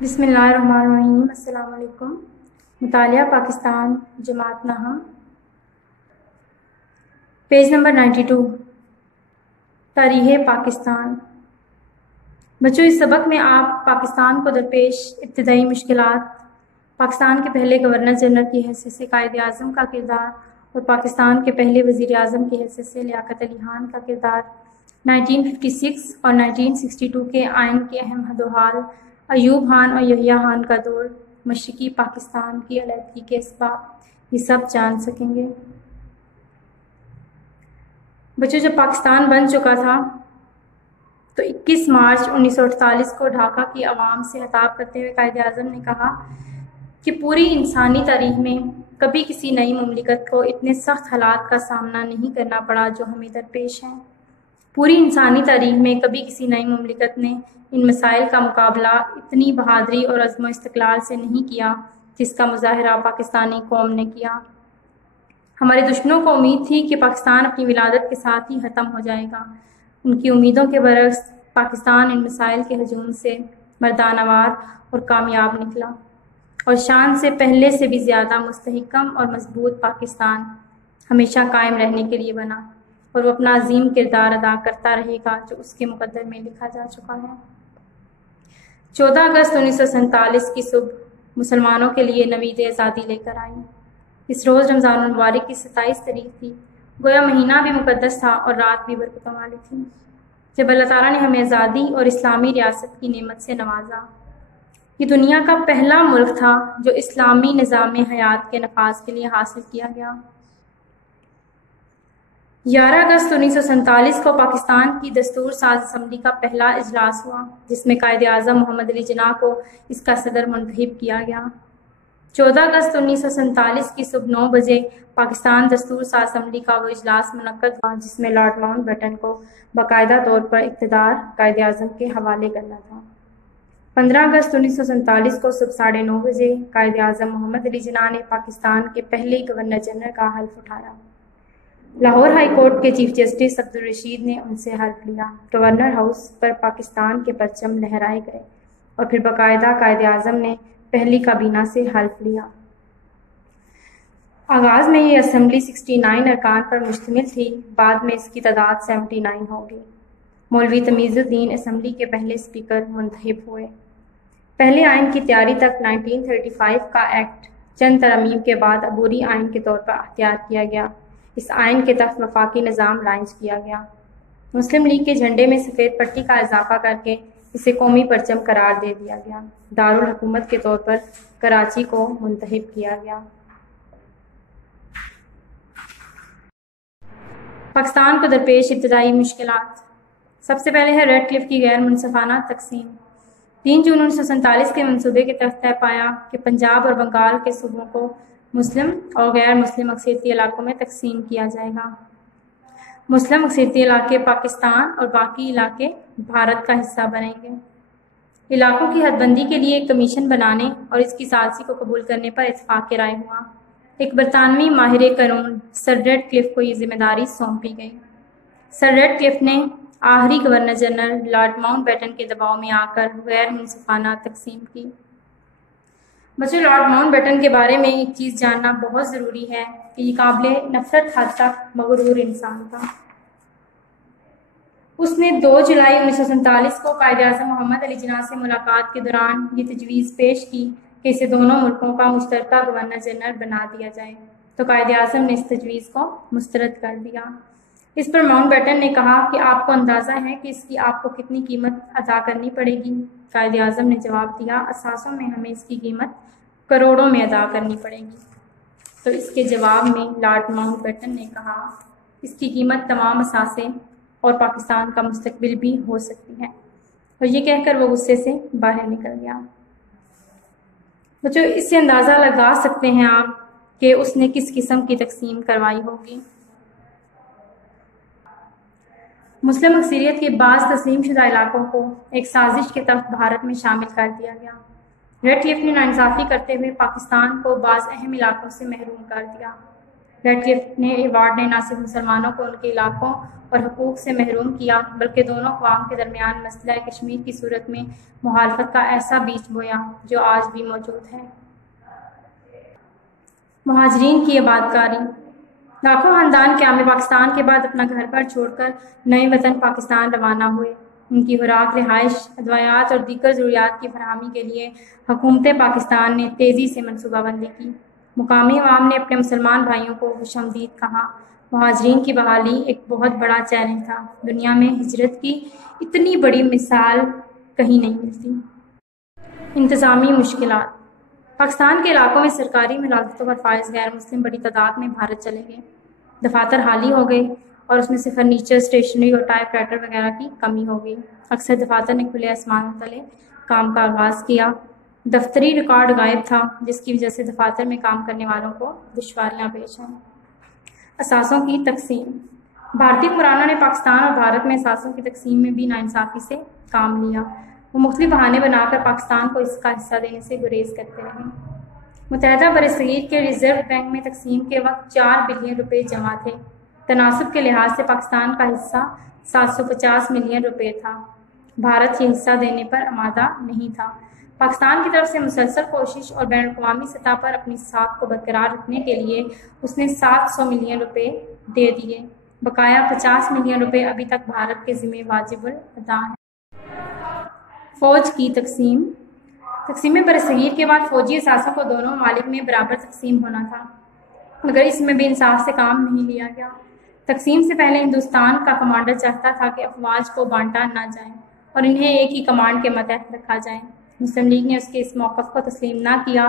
بسم اللہ الرحمن الرحیم۔ السلام علیکم۔ مطالعہ پاکستان جماعت نہم، پیج نمبر 92، تاریخ پاکستان۔ بچوں، اس سبق میں آپ پاکستان کو درپیش ابتدائی مشکلات، پاکستان کے پہلے گورنر جنرل کی حیثیت سے قائد اعظم کا کردار اور پاکستان کے پہلے وزیر اعظم کی حیثیت سے لیاقت علی خان کا کردار، 1956 اور 1962 کے آئین کے اہم حد و حال، ایوب خان اور یحییٰ خان کا دور، مشرقی پاکستان کی علیحدگی کے اسباب، یہ سب جان سکیں گے۔ بچوں، جب پاکستان بن چکا تھا تو 21 مارچ 1948 کو ڈھاکہ کی عوام سے خطاب کرتے ہوئے قائد اعظم نے کہا کہ پوری انسانی تاریخ میں کبھی کسی نئی مملکت کو اتنے سخت حالات کا سامنا نہیں کرنا پڑا جو ہمیں درپیش ہیں۔ پوری انسانی تاریخ میں کبھی کسی نئی مملکت نے ان مسائل کا مقابلہ اتنی بہادری اور عزم و استقلال سے نہیں کیا جس کا مظاہرہ پاکستانی قوم نے کیا۔ ہمارے دشمنوں کو امید تھی کہ پاکستان اپنی ولادت کے ساتھ ہی ختم ہو جائے گا۔ ان کی امیدوں کے برعکس پاکستان ان مسائل کے ہجوم سے مردانہ وار اور کامیاب نکلا، اور شان سے پہلے سے بھی زیادہ مستحکم اور مضبوط پاکستان ہمیشہ قائم رہنے کے لیے بنا، اور وہ اپنا عظیم کردار ادا کرتا رہے گا جو اس کے مقدر میں لکھا جا چکا ہے۔ 14 اگست 1947 کی صبح مسلمانوں کے لیے نوید آزادی لے کر آئی۔ اس روز رمضان المبارک کی 27 تاریخ تھی، گویا مہینہ بھی مقدس تھا اور رات بھی برکتوں والی تھی، جب اللہ تعالیٰ نے ہمیں آزادی اور اسلامی ریاست کی نعمت سے نوازا۔ یہ دنیا کا پہلا ملک تھا جو اسلامی نظام حیات کے نفاذ کے لیے حاصل کیا گیا۔ 11 اگست 1947 کو پاکستان کی دستور ساز اسمبلی کا پہلا اجلاس ہوا، جس میں قائد اعظم محمد علی جناح کو اس کا صدر منتخب کیا گیا۔ 14 اگست 1947 کی صبح 9 بجے پاکستان دستور ساز اسمبلی کا وہ اجلاس منعقد ہوا جس میں لارڈ ماؤنٹ بیٹن کو باقاعدہ طور پر اقتدار قائد اعظم کے حوالے کرنا تھا۔ 15 اگست 1947 کو صبح 9:30 بجے قائد اعظم محمد علی جناح نے پاکستان کے پہلے گورنر جنرل کا حلف اٹھایا۔ لاہور ہائی کورٹ کے چیف جسٹس عبدالرشید نے ان سے حلف لیا۔ گورنر ہاؤس پر پاکستان کے پرچم لہرائے گئے اور پھر باقاعدہ قائد اعظم نے پہلی کابینہ سے حلف لیا۔ آغاز میں یہ اسمبلی 69 ارکان پر مشتمل تھی، بعد میں اس کی تعداد 79 ہو گئی۔ مولوی تمیز الدین اسمبلی کے پہلے اسپیکر منتخب ہوئے۔ پہلے آئین کی تیاری تک 1935 کا ایکٹ چند ترامیم کے بعد عبوری آئین کے طور پر اختیار کیا گیا۔ اس آئین کے تحت وفاقی نظام لانچ کیا گیا۔ مسلم لیگ کے جھنڈے میں سفید پٹی کا اضافہ کر کے اسے قومی پرچم قرار دے دیا گیا۔ دارالحکومت کے طور پر کراچی کو منتخب کیا گیا۔ پاکستان کو درپیش ابتدائی مشکلات۔ سب سے پہلے ہے ریڈ کلف کی غیر منصفانہ تقسیم۔ 3 جون 1947 کے منصوبے کے تحت طے پایا کہ پنجاب اور بنگال کے صوبوں کو مسلم اور غیر مسلم اکثریتی علاقوں میں تقسیم کیا جائے گا۔ مسلم اکثریتی علاقے پاکستان اور باقی علاقے بھارت کا حصہ بنیں گے۔ علاقوں کی حد بندی کے لیے ایک کمیشن بنانے اور اس کی ثالثی کو قبول کرنے پر اتفاق رائے ہوا۔ ایک برطانوی ماہر قانون سر ریڈ کلف کو یہ ذمہ داری سونپی گئی۔ سر ریڈ کلف نے آخری governor general Lord Mountbatten کے دباؤ میں آ کر غیر منصفانہ تقسیم کی۔ بچوں، لارڈ ماؤنٹ بیٹن کے بارے میں ایک چیز جاننا بہت ضروری ہے کہ یہ قابل نفرت حد تک مغرور انسان تھا۔ اس نے 2 جولائی 1947 کو قائد اعظم محمد علی جناح سے ملاقات کے دوران یہ تجویز پیش کی کہ اسے دونوں ملکوں کا مشترکہ گورنر جنرل بنا دیا جائے، تو قائد اعظم نے اس تجویز کو مسترد کر دیا۔ اس پر ماؤنٹ بیٹن نے کہا کہ آپ کو اندازہ ہے کہ اس کی آپ کو کتنی قیمت ادا کرنی پڑے گی؟ قائد اعظم نے جواب دیا، اثاثوں میں ہمیں اس کی قیمت کروڑوں میں ادا کرنی پڑے گی۔ تو اس کے جواب میں لارڈ ماؤنٹ بیٹن نے کہا، اس کی قیمت تمام اثاثے اور پاکستان کا مستقبل بھی ہو سکتی ہے، اور یہ کہہ کر وہ غصے سے باہر نکل گیا۔ بچوں، اس سے اندازہ لگا سکتے ہیں آپ کہ اس نے کس قسم کی تقسیم کروائی ہوگی۔ مسلم اکثریت کے بعض تسلیم شدہ علاقوں کو ایک سازش کے تحت بھارت میں شامل کر دیا گیا۔ ریڈ کلف نے ناانصافی کرتے ہوئے پاکستان کو بعض اہم علاقوں سے محروم کر دیا۔ ریڈ کلف نے ایوارڈ نے نہ صرف مسلمانوں کو ان کے علاقوں اور حقوق سے محروم کیا، بلکہ دونوں اقوام کے درمیان مسئلہ کشمیر کی صورت میں مخالفت کا ایسا بیج بویا جو آج بھی موجود ہے۔ مہاجرین کی آباد کاری۔ لاکھوں خاندان قیام پاکستان کے بعد اپنا گھر بار چھوڑ کر نئے وطن پاکستان روانہ ہوئے۔ ان کی خوراک، رہائش، ادویات اور دیگر ضروریات کی فراہمی کے لیے حکومت پاکستان نے تیزی سے منصوبہ بندی کی۔ مقامی عوام نے اپنے مسلمان بھائیوں کو خوش آمدید کہا۔ مہاجرین کی بحالی ایک بہت بڑا چیلنج تھا۔ دنیا میں ہجرت کی اتنی بڑی مثال کہیں نہیں ملتی۔ انتظامی مشکلات۔ پاکستان کے علاقوں میں سرکاری ملازمتوں پر فائز غیر مسلم بڑی تعداد میں بھارت چلے گئے۔ دفاتر خالی ہو گئے اور اس میں سے فرنیچر، اسٹیشنری اور ٹائپ رائٹر وغیرہ کی کمی ہو گئی۔ اکثر دفاتر نے کھلے آسمان تلے کام کا آغاز کیا۔ دفتری ریکارڈ غائب تھا، جس کی وجہ سے دفاتر میں کام کرنے والوں کو دشواریاں پیش آئیں۔ اثاثوں کی تقسیم۔ بھارتی حکمرانوں نے پاکستان اور بھارت میں اثاثوں کی تقسیم میں بھی ناانصافی سے کام لیا۔ وہ مختلف بہانے بنا کر پاکستان کو اس کا حصہ دینے سے گریز کرتے رہے۔ متحدہ برصغیر کے ریزرو بینک میں تقسیم کے وقت 4 بلین روپے جمع تھے۔ تناسب کے لحاظ سے پاکستان کا حصہ 750 ملین روپے تھا۔ بھارت یہ حصہ دینے پر آمادہ نہیں تھا۔ پاکستان کی طرف سے مسلسل کوشش اور بین الاقوامی سطح پر اپنی ساکھ کو برقرار رکھنے کے لیے اس نے 700 ملین روپے دے دیے۔ بقایا 50 ملین روپے ابھی تک بھارت کے ذمہ واجب الادا ہیں۔ فوج کی تقسیم۔ تقسیم برصغیر کے بعد فوجی اثاثوں کو دونوں ممالک میں برابر تقسیم ہونا تھا، مگر اس میں بھی انصاف سے کام نہیں لیا گیا۔ تقسیم سے پہلے ہندوستان کا کمانڈر چاہتا تھا کہ افواج کو بانٹا نہ جائیں اور انہیں ایک ہی کمانڈ کے ماتحت رکھا جائے۔ مسلم لیگ نے اس کے اس موقف کو تسلیم نہ کیا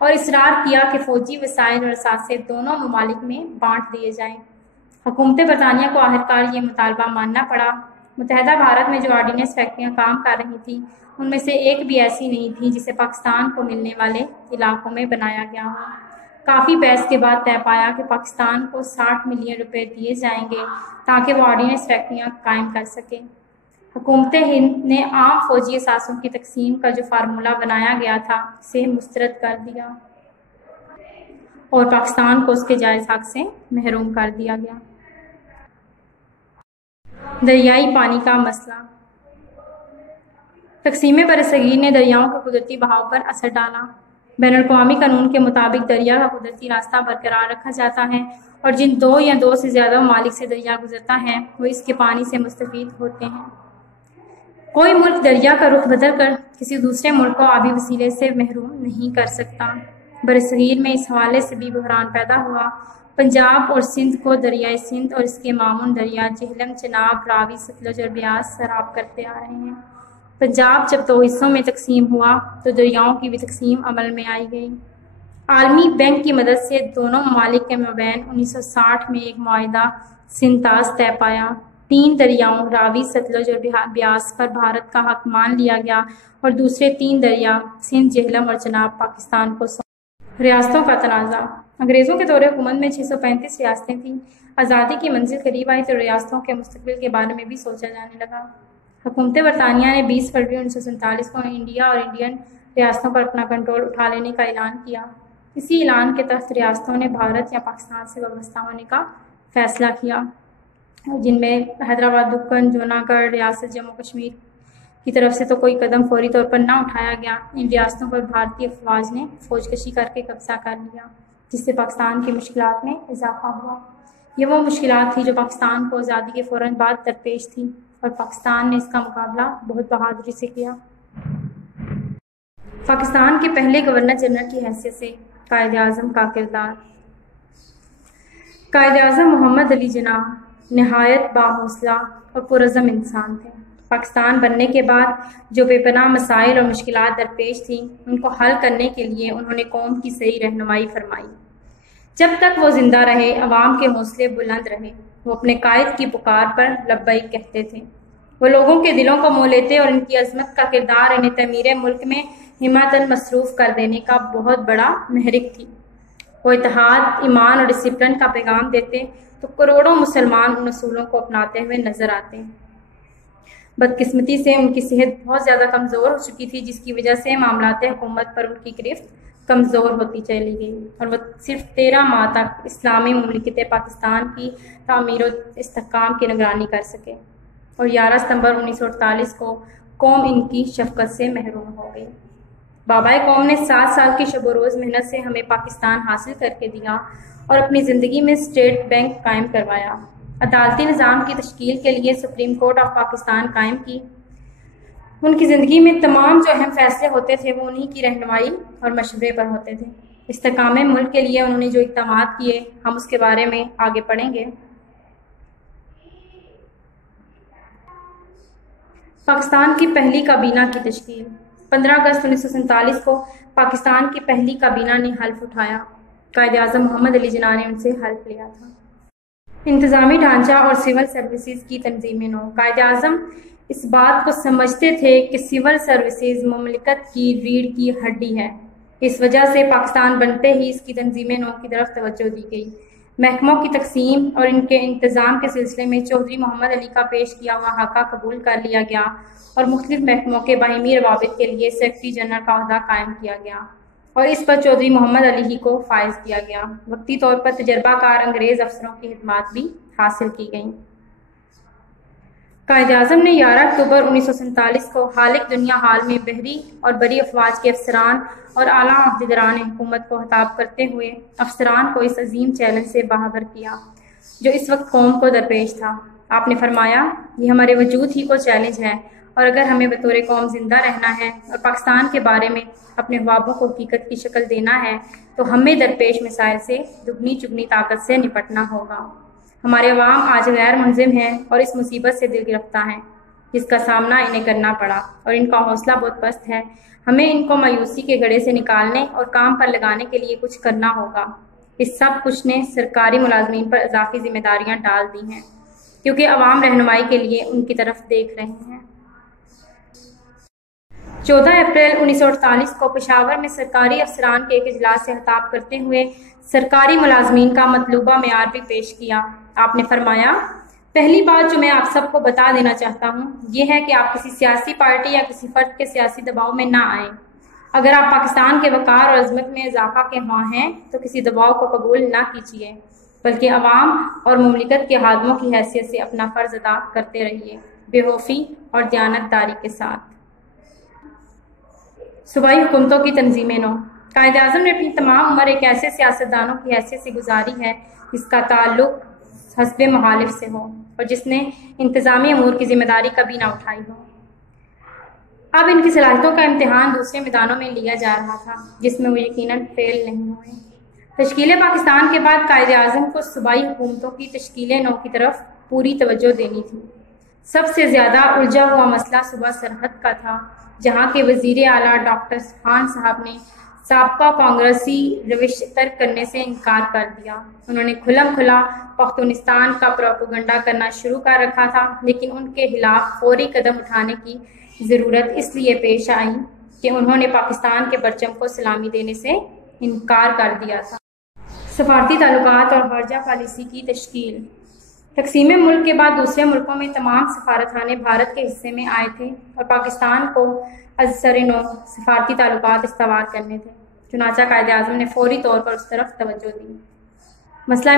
اور اصرار کیا کہ فوجی وسائل اور اثاثے دونوں ممالک میں بانٹ دیے جائیں۔ حکومت برطانیہ کو آخرکار یہ مطالبہ ماننا پڑا۔ متحدہ بھارت میں جو آرڈیننس فیکٹریاں کام کر رہی تھیں ان میں سے ایک بھی ایسی نہیں تھی جسے پاکستان کو ملنے والے علاقوں میں بنایا گیا ہو۔ کافی بحث کے بعد طے پایا کہ پاکستان کو 60 ملین روپے دیے جائیں گے تاکہ وہ آرڈیننس فیکٹریاں قائم کر سکے۔ حکومت ہند نے عام فوجی اثاثوں کی تقسیم کا جو فارمولہ بنایا گیا تھا اسے مسترد کر دیا اور پاکستان کو اس کے جائز حق سے محروم کر دیا گیا۔ دریائی پانی کا مسئلہ۔ تقسیم برصغیر نے دریاؤں کے قدرتی بہاؤ پر اثر ڈالا۔ بین الاقوامی قانون کے مطابق دریا کا قدرتی راستہ برقرار رکھا جاتا ہے اور جن 2 یا 2 سے زیادہ ممالک سے دریا گزرتا ہے وہ اس کے پانی سے مستفید ہوتے ہیں۔ کوئی ملک دریا کا رخ بدل کر کسی دوسرے ملک کو آبی وسیلے سے محروم نہیں کر سکتا۔ برصغیر میں اس حوالے سے بھی بحران پیدا ہوا۔ پنجاب اور سندھ کو دریائے سندھ اور اس کے معاون دریا جہلم، چناب، راوی، ستلج اور بیاس سیراب کرتے آ رہے ہیں۔ پنجاب جب 2 حصوں میں تقسیم ہوا تو دریاؤں کی بھی تقسیم عمل میں آئی گئی۔ عالمی بینک کی مدد سے دونوں ممالک کے مابین 1960 میں ایک معاہدہ سنتاز طے پایا۔ 3 دریاؤں راوی، ستلج اور بیاس پر بھارت کا حق مان لیا گیا اور دوسرے 3 دریا سندھ، جہلم اور چناب پاکستان کو سونپ۔ ریاستوں کا تنازع۔ انگریزوں کے دور حکومت میں 635 ریاستیں تھیں۔ آزادی کی منزل قریب آئی تو ریاستوں کے مستقبل کے بارے میں بھی سوچا جانے لگا۔ حکومت برطانیہ نے 20 فروری 1947 کو انڈیا اور انڈین ریاستوں پر اپنا کنٹرول اٹھا لینے کا اعلان کیا۔ اسی اعلان کے تحت ریاستوں نے بھارت یا پاکستان سے وابستہ ہونے کا فیصلہ کیا، جن میں حیدرآباد، دکن، جوناگڑھ، ریاست جموں کشمیر کی طرف سے تو کوئی قدم فوری طور پر نہ اٹھایا گیا۔ ان ریاستوں پر بھارتی افواج نے فوج کشی کر کے قبضہ کر لیا، جس سے پاکستان کی مشکلات میں اضافہ ہوا۔ یہ وہ مشکلات تھی جو پاکستان کو آزادی کے فوراً بعد درپیش تھی اور پاکستان نے اس کا مقابلہ بہت بہادری سے کیا۔ پاکستان کے پہلے گورنر جنرل کی حیثیت سے قائد اعظم کا کردار۔ قائد اعظم محمد علی جناح نہایت باحوصلہ اور پرعزم انسان تھے۔ پاکستان بننے کے بعد جو بے پناہ مسائل اور مشکلات درپیش تھیں ان کو حل کرنے کے لیے انہوں نے قوم کی صحیح رہنمائی فرمائی۔ جب تک وہ زندہ رہے عوام کے حوصلے بلند رہے۔ وہ اپنے قائد کی پکار پر لبیک کہتے تھے۔ وہ لوگوں کے دلوں کو مو لیتے اور ان کی عظمت کا کردار انہیں تعمیر ملک میں ہمتاً مصروف کر دینے کا بہت بڑا محرک تھی۔ وہ اتحاد، ایمان اور ڈسپلن کا پیغام دیتے تو کروڑوں مسلمان ان اصولوں کو اپناتے ہوئے نظر آتے۔ بدقسمتی سے ان کی صحت بہت زیادہ کمزور ہو چکی تھی، جس کی وجہ سے معاملات حکومت پر ان کی گرفت کمزور ہوتی چلی گئی اور وہ صرف 13 ماہ تک اسلامی مملکت پاکستان کی تعمیر و استحکام کی نگرانی کر سکے اور 11 ستمبر 1948 کو قوم ان کی شفقت سے محروم ہو گئی۔ بابائے قوم نے 7 سال کی شب و روز محنت سے ہمیں پاکستان حاصل کر کے دیا اور اپنی زندگی میں اسٹیٹ بینک قائم کروایا، عدالتی نظام کی تشکیل کے لیے سپریم کورٹ آف پاکستان قائم کی۔ ان کی زندگی میں تمام جو اہم فیصلے ہوتے تھے وہ انہی کی رہنمائی اور مشورے پر ہوتے تھے۔ استحکام ملک کے لیے انہوں نے جو اقدامات کیے ہم اس کے بارے میں آگے پڑھیں گے۔ پاکستان کی پہلی کابینہ کی تشکیل 15 اگست 1947 کو پاکستان کی پہلی کابینہ نے حلف اٹھایا۔ قائد اعظم محمد علی جناح نے ان سے حلف لیا تھا۔ انتظامی ڈھانچہ اور سول سروسز کی تنظیم نو۔ قائد اعظم اس بات کو سمجھتے تھے کہ سول سروسز مملکت کی ریڑھ کی ہڈی ہے، اس وجہ سے پاکستان بنتے ہی اس کی تنظیم نو کی طرف توجہ دی گئی۔ محکموں کی تقسیم اور ان کے انتظام کے سلسلے میں چودھری محمد علی کا پیش کیا ہوا خاکہ قبول کر لیا گیا اور مختلف محکموں کے باہمی روابط کے لیے سیکرٹری جنرل کا عہدہ قائم کیا گیا اور اس پر چودھری محمد علی ہی کو فائز کیا گیا۔ وقتی طور پر تجربہ کار انگریز افسروں کی خدمات بھی حاصل کی گئیں۔ قائد اعظم نے 11 اکتوبر 1947 کو خالق دنیا حال میں بحری اور بری افواج کے افسران اور اعلیٰ عہدیداران حکومت کو خطاب کرتے ہوئے افسران کو اس عظیم چیلنج سے باخبر کیا جو اس وقت قوم کو درپیش تھا۔ آپ نے فرمایا، یہ ہمارے وجود ہی کو چیلنج ہے اور اگر ہمیں بطور قوم زندہ رہنا ہے اور پاکستان کے بارے میں اپنے خوابوں کو حقیقت کی شکل دینا ہے تو ہمیں درپیش مسائل سے دگنی چگنی طاقت سے نپٹنا ہوگا۔ ہمارے عوام آج غیر منظم ہیں اور اس مصیبت سے دل گرفتہ ہیں جس کا سامنا انہیں کرنا پڑا اور ان کا حوصلہ بہت پست ہے۔ ہمیں ان کو مایوسی کے گڑھے سے نکالنے اور کام پر لگانے کے لیے کچھ کرنا ہوگا۔ اس سب کچھ نے سرکاری ملازمین پر اضافی ذمہ داریاں ڈال دی ہیں کیونکہ عوام رہنمائی کے لیے ان کی طرف دیکھ رہے ہیں۔ 14 اپریل 1948 کو پشاور میں سرکاری افسران کے ایک اجلاس سے خطاب کرتے ہوئے سرکاری ملازمین کا مطلوبہ معیار بھی پیش کیا۔ آپ نے فرمایا، پہلی بات جو میں آپ سب کو بتا دینا چاہتا ہوں یہ ہے کہ آپ کسی سیاسی پارٹی یا کسی فرد کے سیاسی دباؤ میں نہ آئیں۔ اگر آپ پاکستان کے وقار اور عظمت میں اضافہ کے خواہاں ہیں تو کسی دباؤ کو قبول نہ کیجیے بلکہ عوام اور مملکت کے خادموں کی حیثیت سے اپنا فرض ادا کرتے رہیے، بے خوفی اور دیانت داری کے ساتھ۔ صوبائی حکومتوں کی تنظیمیں نو۔ قائد اعظم نے اپنی تمام عمر ایک ایسے سیاستدانوں کی حیثیت سے گزاری ہے جس کا تعلق حزب مخالف سے ہو اور جس نے انتظامی امور کی ذمہ داری کبھی نہ اٹھائی ہو۔ اب ان کی صلاحیتوں کا امتحان دوسرے میدانوں میں لیا جا رہا تھا جس میں وہ یقیناً فیل نہیں ہوئے۔ تشکیل پاکستان کے بعد قائد اعظم کو صوبائی حکومتوں کی تشکیل نو کی طرف پوری توجہ دینی تھی۔ سب سے زیادہ الجھا ہوا مسئلہ صوبہ سرحد کا تھا جہاں کے وزیر اعلیٰ ڈاکٹر خان صاحب نے سابقہ کانگریسی روش ترک کرنے سے انکار کر دیا۔ انہوں نے کھلم کھلا پختونستان کا پروپیگنڈا کرنا شروع کر رکھا تھا لیکن ان کے خلاف فوری قدم اٹھانے کی ضرورت اس لیے پیش آئی کہ انہوں نے پاکستان کے پرچم کو سلامی دینے سے انکار کر دیا تھا۔ سفارتی تعلقات اور خارجہ پالیسی کی تشکیل۔ تقسیم ملک کے بعد دوسرے ملکوں میں تمام سفارتخانے بھارت کے حصے میں آئے تھے اور پاکستان کو از سر نو سفارتی تعلقات استوار کرنے تھے۔ چنانچہ قائد اعظم نے فوری طور پر اس طرف توجہ دی۔ مسئلہ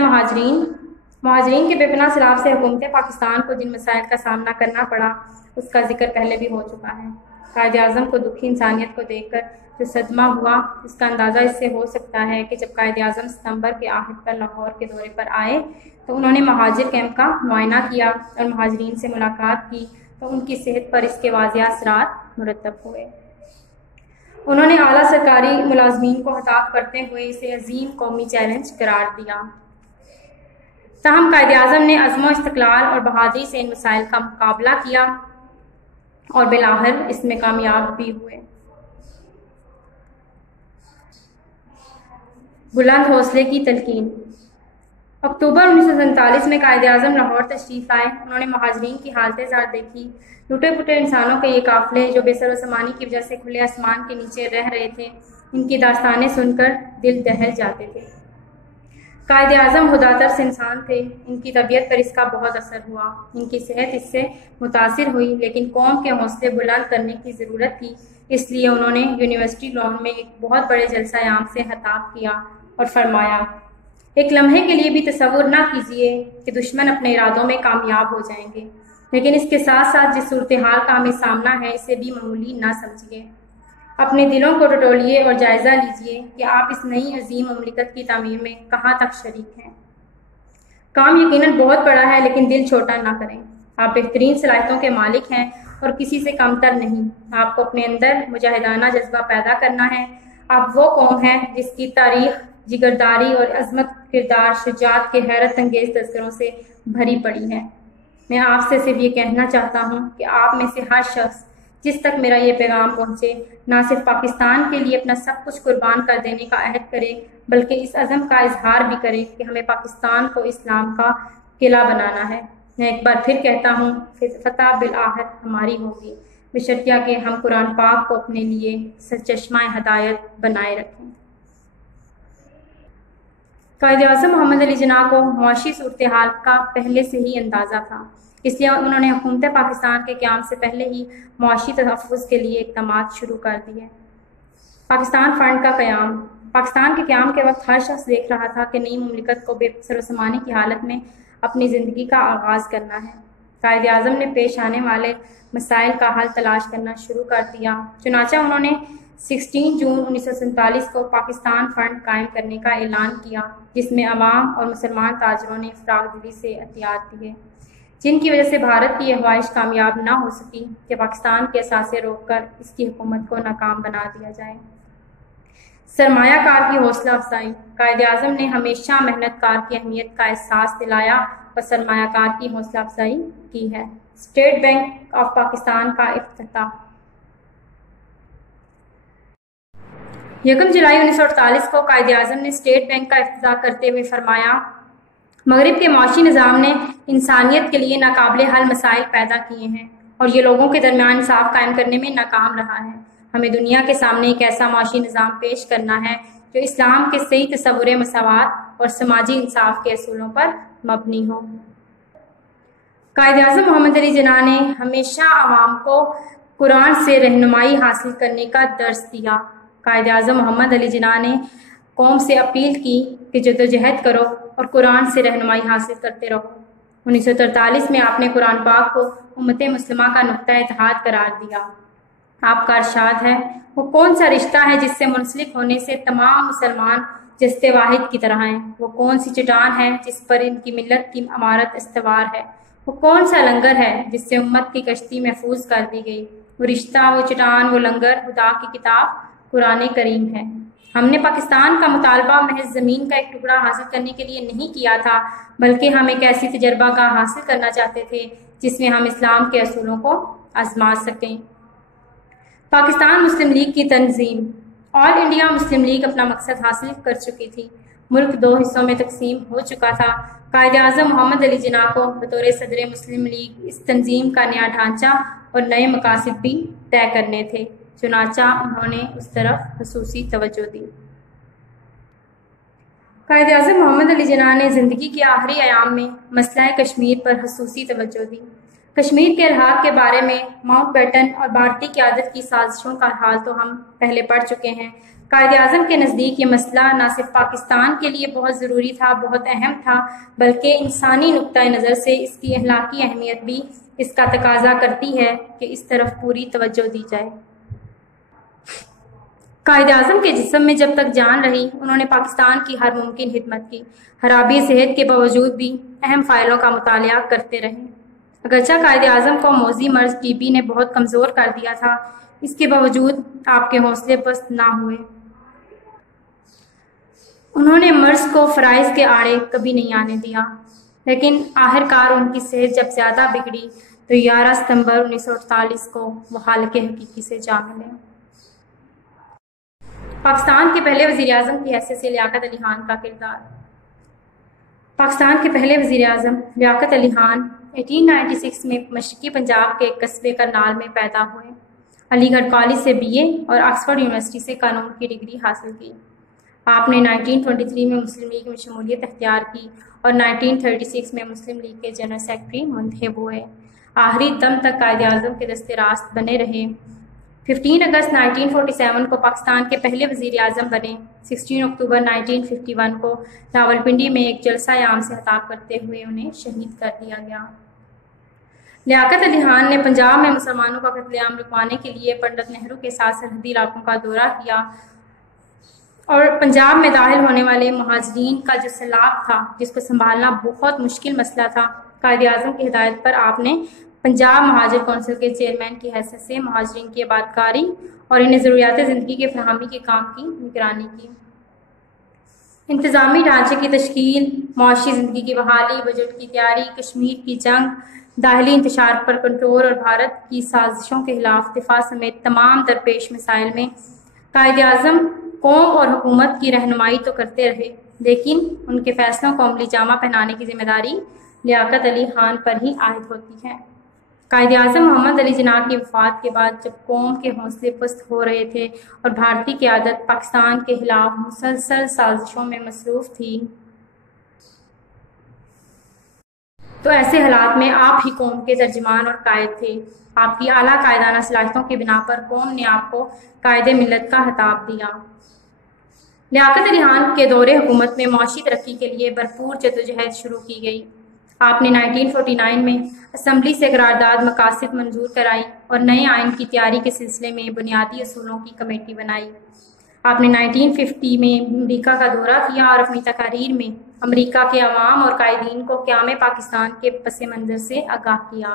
مہاجرین کے بے پناہ سیلاب سے حکومت پاکستان کو جن مسائل کا سامنا کرنا پڑا اس کا ذکر پہلے بھی ہو چکا ہے۔ قائد اعظم کو دکھی انسانیت کو دیکھ کر جو صدمہ ہوا اس کا اندازہ اس سے ہو سکتا ہے کہ جب قائد اعظم ستمبر کے آخر پر لاہور کے دورے پر آئے تو انہوں نے مہاجر کیمپ کا معائنہ کیا اور مہاجرین سے ملاقات کی تو ان کی صحت پر اس کے واضح اثرات مرتب ہوئے۔ انہوں نے اعلیٰ سرکاری ملازمین کو خطاب کرتے ہوئے اسے عظیم قومی چیلنج قرار دیا۔ تاہم قائد اعظم نے عزم و استقلال اور بہادری سے ان مسائل کا مقابلہ کیا اور بالآخر اس میں کامیاب بھی ہوئے۔ بلند حوصلے کی تلقین۔ اکتوبر 1947 میں قائد اعظم لاہور تشریف لائے۔ انہوں نے مہاجرین کی حالت زار دیکھی۔ لٹے پٹے انسانوں کے یہ قافلے جو بے سر و سامانی کی وجہ سے کھلے آسمان کے نیچے رہ رہے تھے، ان کی داستانیں سن کر دل دہل جاتے تھے۔ قائد اعظم خدا ترس انسان تھے، ان کی طبیعت پر اس کا بہت اثر ہوا، ان کی صحت اس سے متاثر ہوئی، لیکن قوم کے حوصلے بلند کرنے کی ضرورت تھی، اس لیے انہوں نے یونیورسٹی لان میں ایک بہت بڑے جلسہ عام سے خطاب کیا اور فرمایا، ایک لمحے کے لیے بھی تصور نہ کیجیے کہ دشمن اپنے ارادوں میں کامیاب ہو جائیں گے، لیکن اس کے ساتھ ساتھ جس صورتحال کا ہمیں سامنا ہے اسے بھی معمولی نہ سمجھیے۔ اپنے دلوں کو ٹٹولیے اور جائزہ لیجیے کہ آپ اس نئی عظیم مملکت کی تعمیر میں کہاں تک شریک ہیں۔ کام یقیناً بہت بڑا ہے، لیکن دل چھوٹا نہ کریں۔ آپ بہترین صلاحیتوں کے مالک ہیں اور کسی سے کم تر نہیں۔ آپ کو اپنے اندر مجاہدانہ جذبہ پیدا کرنا ہے۔ آپ وہ قوم ہیں جس کی تاریخ جگرداری اور عظمت، کردار، شجاعت کے حیرت انگیز تذکروں سے بھری پڑی ہے۔ میں آپ سے صرف یہ کہنا چاہتا ہوں کہ آپ میں سے ہر شخص جس تک میرا یہ پیغام پہنچے، نہ صرف پاکستان کے لیے اپنا سب کچھ قربان کر دینے کا عہد کرے، بلکہ اس عزم کا اظہار بھی کرے کہ ہمیں پاکستان کو اسلام کا قلعہ بنانا ہے۔ میں ایک بار پھر کہتا ہوں، فتح بالآخر ہماری ہوگی، بشرطیہ کہ ہم قرآن پاک کو اپنے لیے سرچشمہ ہدایت بنائے رکھیں۔ قائد اعظم محمد علی جناح کو معاشی صورتحال کا پہلے سے ہی اندازہ تھا، اس لیے انہوں نے حکومت پاکستان کے قیام سے پہلے ہی معاشی تحفظ کے لیے اقدامات شروع کر دیے۔ پاکستان فنڈ کا قیام۔ پاکستان کے قیام کے وقت ہر شخص دیکھ رہا تھا کہ نئی مملکت کو بے سر و سامانی کی حالت میں اپنی زندگی کا آغاز کرنا ہے۔ قائد اعظم نے پیش آنے والے مسائل کا حل تلاش کرنا شروع کر دیا، چنانچہ انہوں نے 16 جون 1947 کو پاکستان فنڈ قائم کرنے کا اعلان کیا، جس میں عوام اور مسلمان تاجروں نے فراغ دلی سے عطیات دیے، جن کی وجہ سے بھارت کی یہ خواہش کامیاب نہ ہو سکی کہ پاکستان کے اثاثے روک کر اس کی حکومت کو ناکام بنا دیا جائے۔ سرمایہ کار کی حوصلہ افزائی۔ قائد اعظم نے ہمیشہ محنت کار کی اہمیت کا احساس دلایا اور سرمایہ کار کی حوصلہ افزائی کی ہے۔ اسٹیٹ بینک آف پاکستان کا افتتاح۔ 1 جولائی 1948 کو قائد اعظم نے اسٹیٹ بینک کا افتتاح کرتے ہوئے فرمایا، مغرب کے معاشی نظام نے انسانیت کے لیے ناقابل حل مسائل پیدا کیے ہیں اور یہ لوگوں کے درمیان انصاف قائم کرنے میں ناکام رہا ہے۔ ہمیں دنیا کے سامنے ایک ایسا معاشی نظام پیش کرنا ہے جو اسلام کے صحیح تصور مساوات اور سماجی انصاف کے اصولوں پر مبنی ہو۔ قائد اعظم محمد علی جناح نے ہمیشہ عوام کو قرآن سے رہنمائی حاصل کرنے کا درس دیا۔ قائد اعظم محمد علی جناح نے قوم سے اپیل کی کہ جدوجہد کرو اور قرآن سے رہنمائی حاصل کرتے رہو۔ 1943 میں آپ نے قرآن پاک کو امت مسلمہ کا نقطہ اتحاد قرار دیا۔ آپ کا ارشاد ہے، وہ کون سا رشتہ ہے جس سے منسلک ہونے سے تمام مسلمان جست واحد کی طرح ہیں؟ وہ کون سی چٹان ہے جس پر ان کی ملت کی عمارت استوار ہے؟ وہ کون سا لنگر ہے جس سے امت کی کشتی محفوظ کر دی گئی؟ وہ رشتہ، وہ چٹان، وہ لنگر خدا کی کتاب قرآن کریم ہے۔ ہم نے پاکستان کا مطالبہ محض زمین کا ایک ٹکڑا حاصل کرنے کے لیے نہیں کیا تھا، بلکہ ہم ایک ایسی تجربہ گاہ حاصل کرنا چاہتے تھے جس میں ہم اسلام کے اصولوں کو آزما سکیں۔ پاکستان مسلم لیگ کی تنظیم۔ آل انڈیا مسلم لیگ اپنا مقصد حاصل کر چکی تھی، ملک 2 حصوں میں تقسیم ہو چکا تھا۔ قائد اعظم محمد علی جناح کو بطور صدر مسلم لیگ اس تنظیم کا نیا ڈھانچہ اور نئے مقاصد بھی طے کرنے تھے، چنانچہ انہوں نے اس طرف خصوصی توجہ دی۔ قائد اعظم محمد علی جناح نے زندگی کے آخری ایام میں مسئلہ کشمیر پر خصوصی توجہ دی۔ کشمیر کے الحاق کے بارے میں ماؤنٹ بیٹن اور بھارتی قیادت کی سازشوں کا حال تو ہم پہلے پڑھ چکے ہیں۔ قائد اعظم کے نزدیک یہ مسئلہ نہ صرف پاکستان کے لیے بہت ضروری تھا، بہت اہم تھا، بلکہ انسانی نقطۂ نظر سے اس کی اخلاقی اہمیت بھی اس کا تقاضا کرتی ہے کہ اس طرف پوری توجہ دی جائے۔ قائد اعظم کے جسم میں جب تک جان رہی، انہوں نے پاکستان کی ہر ممکن خدمت کی، خرابی صحت کے باوجود بھی اہم فائلوں کا مطالعہ کرتے رہے۔ اگرچہ قائد اعظم کو موذی مرض ٹی بی نے بہت کمزور کر دیا تھا، اس کے باوجود آپ کے حوصلے پست نہ ہوئے۔ انہوں نے مرض کو فرائض کے آڑے کبھی نہیں آنے دیا، لیکن آخرکار ان کی صحت جب زیادہ بگڑی تو 11 ستمبر 1948 کو وہ خالق حقیقی سے جا ملے۔ پاکستان کے پہلے وزیر اعظم کی حیثیت سے لیاقت علی خان کا کردار۔ پاکستان کے پہلے وزیر اعظم لیاقت علی خان 1896 میں مشرقی پنجاب کے ایک قصبے کرنال میں پیدا ہوئے۔ علی گڑھ کالج سے BA اور آکسفورڈ یونیورسٹی سے قانون کی ڈگری حاصل کی۔ آپ نے 1923 میں مسلم لیگ میں شمولیت اختیار کی اور 1936 میں مسلم لیگ کے جنرل سیکرٹری منتخب ہوئے۔ آخری دم تک قائد اعظم کے دست راست بنے رہے۔ 15 اگست 1947 کو پاکستان کے پہلے وزیر اعظم بنے۔ 16 اکتوبر 1951 کو راولپنڈی میں ایک جلسہ عام سے خطاب کرتے ہوئے انہیں شہید کر دیا گیا۔ لیاقت علی خان نے پنجاب میں مسلمانوں کا قتل عام رکوانے کے لیے پنڈت نہرو کے ساتھ سرحدی علاقوں کا دورہ کیا اور پنجاب میں داخل ہونے والے مہاجرین کا جو سیلاب تھا جس کو سنبھالنا بہت مشکل مسئلہ تھا، قائد اعظم کی ہدایت پر آپ نے پنجاب مہاجر کونسل کے چیئرمین کی حیثیت سے مہاجرین کی آبادکاری اور انہیں ضروریات زندگی کے فراہمی کے کام کی نگرانی کی۔ انتظامی ڈھانچے کی تشکیل، معاشی زندگی کی بحالی، بجٹ کی تیاری، کشمیر کی جنگ، داخلی انتشار پر کنٹرول اور بھارت کی سازشوں کے خلاف دفاع سمیت تمام درپیش مسائل میں قائد اعظم قوم اور حکومت کی رہنمائی تو کرتے رہے، لیکن ان کے فیصلوں کو عملی جامہ پہنانے کی ذمہ داری لیاقت علی خان پر ہی عائد ہوتی ہے۔ قائد اعظم محمد علی جناح کی وفات کے بعد جب قوم کے حوصلے پست ہو رہے تھے اور بھارتی قیادت پاکستان کے خلاف مسلسل سازشوں میں مصروف تھی، تو ایسے حالات میں آپ ہی قوم کے ترجمان اور قائد تھے۔ آپ کی اعلیٰ قائدانہ صلاحیتوں کی بنا پر قوم نے آپ کو قائد ملت کا خطاب دیا۔ لیاقت علی خان کے دور حکومت میں معاشی ترقی کے لیے بھرپور جدوجہد شروع کی گئی۔ آپ نے 1949 میں اسمبلی سے قرارداد مقاصد منظور کرائی اور نئے آئین کی تیاری کے سلسلے میں بنیادی اصولوں کی کمیٹی بنائی۔ آپ نے 1950 میں امریکہ کا دورہ کیا اور اپنی تقاریر میں امریکہ کے عوام اور قائدین کو قیام پاکستان کے پس منظر سے آگاہ کیا۔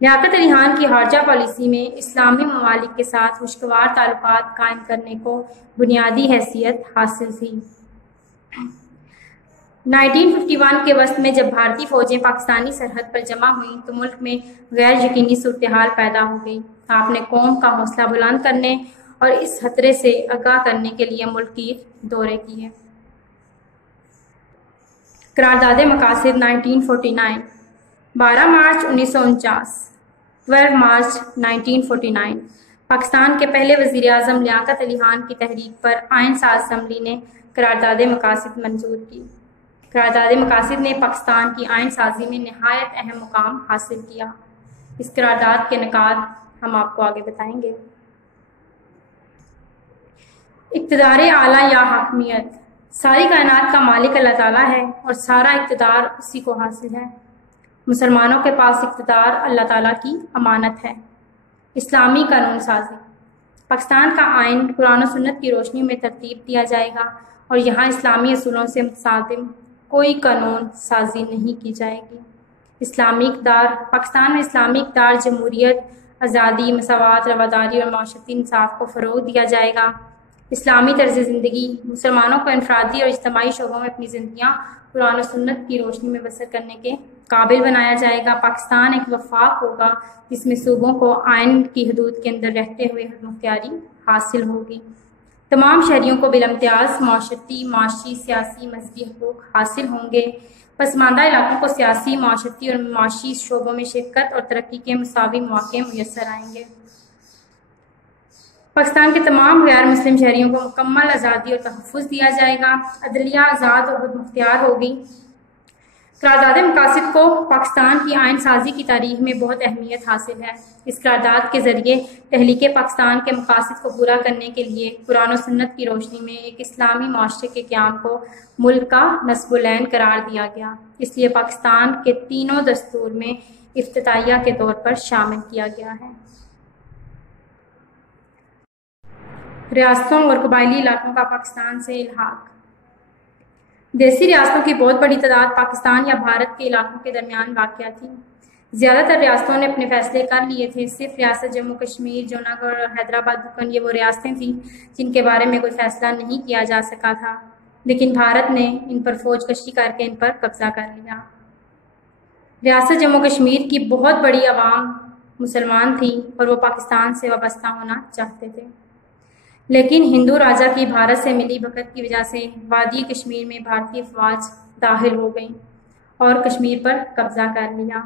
لیاقت علی خان کی خارجہ پالیسی میں اسلامی ممالک کے ساتھ خوشگوار تعلقات قائم کرنے کو بنیادی حیثیت حاصل تھی۔ 1951 کے وسط میں جب بھارتی فوجیں پاکستانی سرحد پر جمع ہوئیں تو ملک میں غیر یقینی صورتحال پیدا ہو گئی۔ آپ نے قوم کا حوصلہ بلند کرنے اور اس خطرے سے آگاہ کرنے کے لیے ملک کے دورے کیے۔ قرارداد مقاصد 1949 12 مارچ 1949 12 مارچ 1949 پاکستان کے پہلے وزیر اعظم لیاقت علی خان کی تحریک پر آئین ساز اسمبلی نے قرارداد مقاصد منظور کی۔ قرارداد مقاصد نے پاکستان کی آئین سازی میں نہایت اہم مقام حاصل کیا۔ اس قرارداد کے نکات ہم آپ کو آگے بتائیں گے۔ اقتدار اعلیٰ یا حاکمیت، ساری کائنات کا مالک اللہ تعالیٰ ہے اور سارا اقتدار اسی کو حاصل ہے۔ مسلمانوں کے پاس اقتدار اللہ تعالیٰ کی امانت ہے۔ اسلامی قانون سازی، پاکستان کا آئین قرآن و سنت کی روشنی میں ترتیب دیا جائے گا اور یہاں اسلامی اصولوں سے متصادم کوئی قانون سازی نہیں کی جائے گی۔ اسلامی اقدار، پاکستان میں اسلامی اقدار جمہوریت، آزادی، مساوات، رواداری اور معاشرتی انصاف کو فروغ دیا جائے گا۔ اسلامی طرز زندگی، مسلمانوں کو انفرادی اور اجتماعی شعبوں میں اپنی زندگیاں قرآن و سنت کی روشنی میں بسر کرنے کے قابل بنایا جائے گا۔ پاکستان ایک وفاق ہوگا جس میں صوبوں کو آئین کی حدود کے اندر رہتے ہوئے حکم اختیاری حاصل ہوگی۔ تمام شہریوں کو بالامتیاز معاشرتی، معاشی، سیاسی، مذہبی حقوق حاصل ہوں گے۔ پسماندہ علاقوں کو سیاسی، معاشرتی اور معاشی شعبوں میں شرکت اور ترقی کے مساوی مواقع میسر آئیں گے۔ پاکستان کے تمام غیر مسلم شہریوں کو مکمل آزادی اور تحفظ دیا جائے گا۔ عدلیہ آزاد اور خود مختار ہوگی۔ قرارداد مقاصد کو پاکستان کی آئین سازی کی تاریخ میں بہت اہمیت حاصل ہے۔ اس قرارداد کے ذریعے تحریک پاکستان کے مقاصد کو پورا کرنے کے لیے قرآن و سنت کی روشنی میں ایک اسلامی معاشرے کے قیام کو ملک کا نصب العین قرار دیا گیا، اس لیے پاکستان کے تینوں دستور میں افتتاحیہ کے طور پر شامل کیا گیا ہے۔ ریاستوں اور قبائلی علاقوں کا پاکستان سے الحاق، دیسی ریاستوں کی بہت بڑی تعداد پاکستان یا بھارت کے علاقوں کے درمیان واقع تھی۔ زیادہ تر ریاستوں نے اپنے فیصلے کر لیے تھے، صرف ریاست جموں کشمیر، جونا گڑھ اور حیدرآباد دکن یہ وہ ریاستیں تھیں جن کے بارے میں کوئی فیصلہ نہیں کیا جا سکا تھا، لیکن بھارت نے ان پر فوج کشی کر کے ان پر قبضہ کر لیا۔ ریاست جموں کشمیر کی بہت بڑی عوام مسلمان تھی اور وہ پاکستان سے وابستہ ہونا چاہتے تھے، لیکن ہندو راجا کی بھارت سے ملی بھگت کی وجہ سے وادی کشمیر میں بھارتی افواج داخل ہو گئیں اور کشمیر پر قبضہ کر لیا۔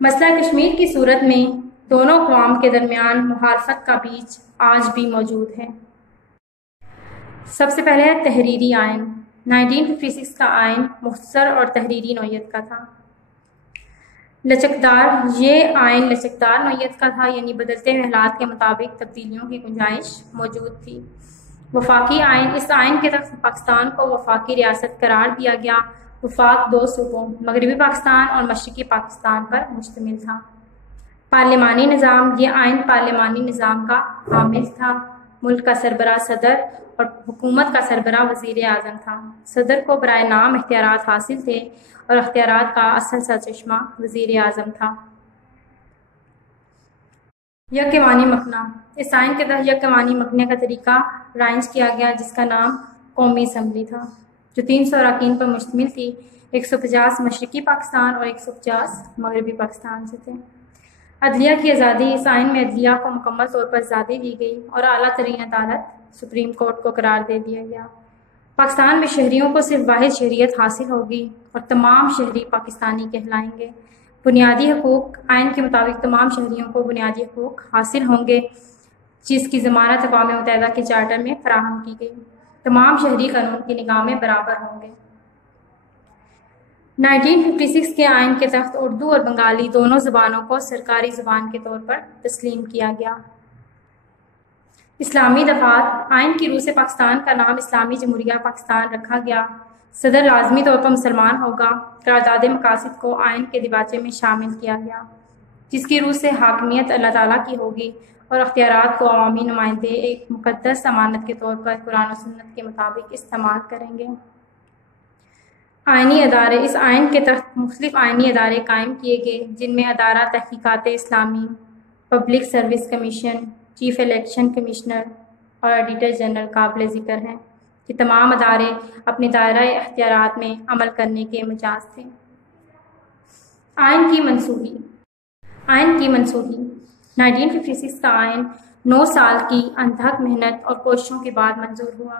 مسئلہ کشمیر کی صورت میں دونوں اقوام کے درمیان مخالفت کا بیج آج بھی موجود ہے۔ سب سے پہلے ہے تحریری آئین۔ 1956 کا آئین مختصر اور تحریری نوعیت کا تھا۔ لچکدار، یہ آئین لچکدار نوعیت کا تھا، یعنی بدلتے ہوئے حالات کے مطابق تبدیلیوں کی گنجائش موجود تھی۔ وفاقی آئین، اس آئین کے تحت پاکستان کو وفاقی ریاست قرار دیا گیا۔ وفاق دو صوبوں مغربی پاکستان اور مشرقی پاکستان پر مشتمل تھا۔ پارلیمانی نظام، یہ آئین پارلیمانی نظام کا حامل تھا۔ ملک کا سربراہ صدر اور حکومت کا سربراہ وزیر اعظم تھا۔ صدر کو برائے نام اختیارات حاصل تھے اور اختیارات کا اصل سرچشمہ وزیر اعظم تھا۔ یک ایوانی مکھنا، اس آئین کے تحت یک ایوانی مکھنے کا طریقہ رائج کیا گیا، جس کا نام قومی اسمبلی تھا، جو 300 اراکین پر مشتمل تھی۔ 150 مشرقی پاکستان اور 150 مغربی پاکستان سے تھے۔ عدلیہ کی آزادی، اس آئین میں عدلیہ کو مکمل طور پر آزادی دی گئی اور اعلیٰ ترین عدالت سپریم کورٹ کو قرار دے دیا گیا۔ پاکستان میں شہریوں کو صرف واحد شہریت حاصل ہوگی اور تمام شہری پاکستانی کہلائیں گے۔ بنیادی حقوق، آئین کے مطابق تمام شہریوں کو بنیادی حقوق حاصل ہوں گے، جس کی ضمانت اقوام متحدہ کے چارٹر میں فراہم کی گئی۔ تمام شہری قانون کی نگاہ میں برابر ہوں گے۔ 1956 کے آئین کے تحت اردو اور بنگالی دونوں زبانوں کو سرکاری زبان کے طور پر تسلیم کیا گیا۔ اسلامی دفعات، آئین کی روح سے پاکستان کا نام اسلامی جمہوریہ پاکستان رکھا گیا۔ صدر لازمی طور پر مسلمان ہوگا۔ قرارداد مقاصد کو آئین کے دیباچے میں شامل کیا گیا، جس کی روح سے حاکمیت اللہ تعالیٰ کی ہوگی اور اختیارات کو عوامی نمائندے ایک مقدس امانت کے طور پر قرآن و سنت کے مطابق استعمال کریں گے۔ آئینی ادارے، اس آئین کے تحت مختلف آئینی ادارے قائم کیے گئے، جن میں ادارہ تحقیقات اسلامی، public service commission, chief election commissioner اور ایڈیٹر جنرل قابل ذکر ہیں۔ یہ تمام ادارے اپنے دائرہ اختیارات میں عمل کرنے کے مجاز تھے۔ آئین کی منسوخی، 1956 کا آئین 9 سال کی انتھک محنت اور کوششوں کے بعد منظور ہوا،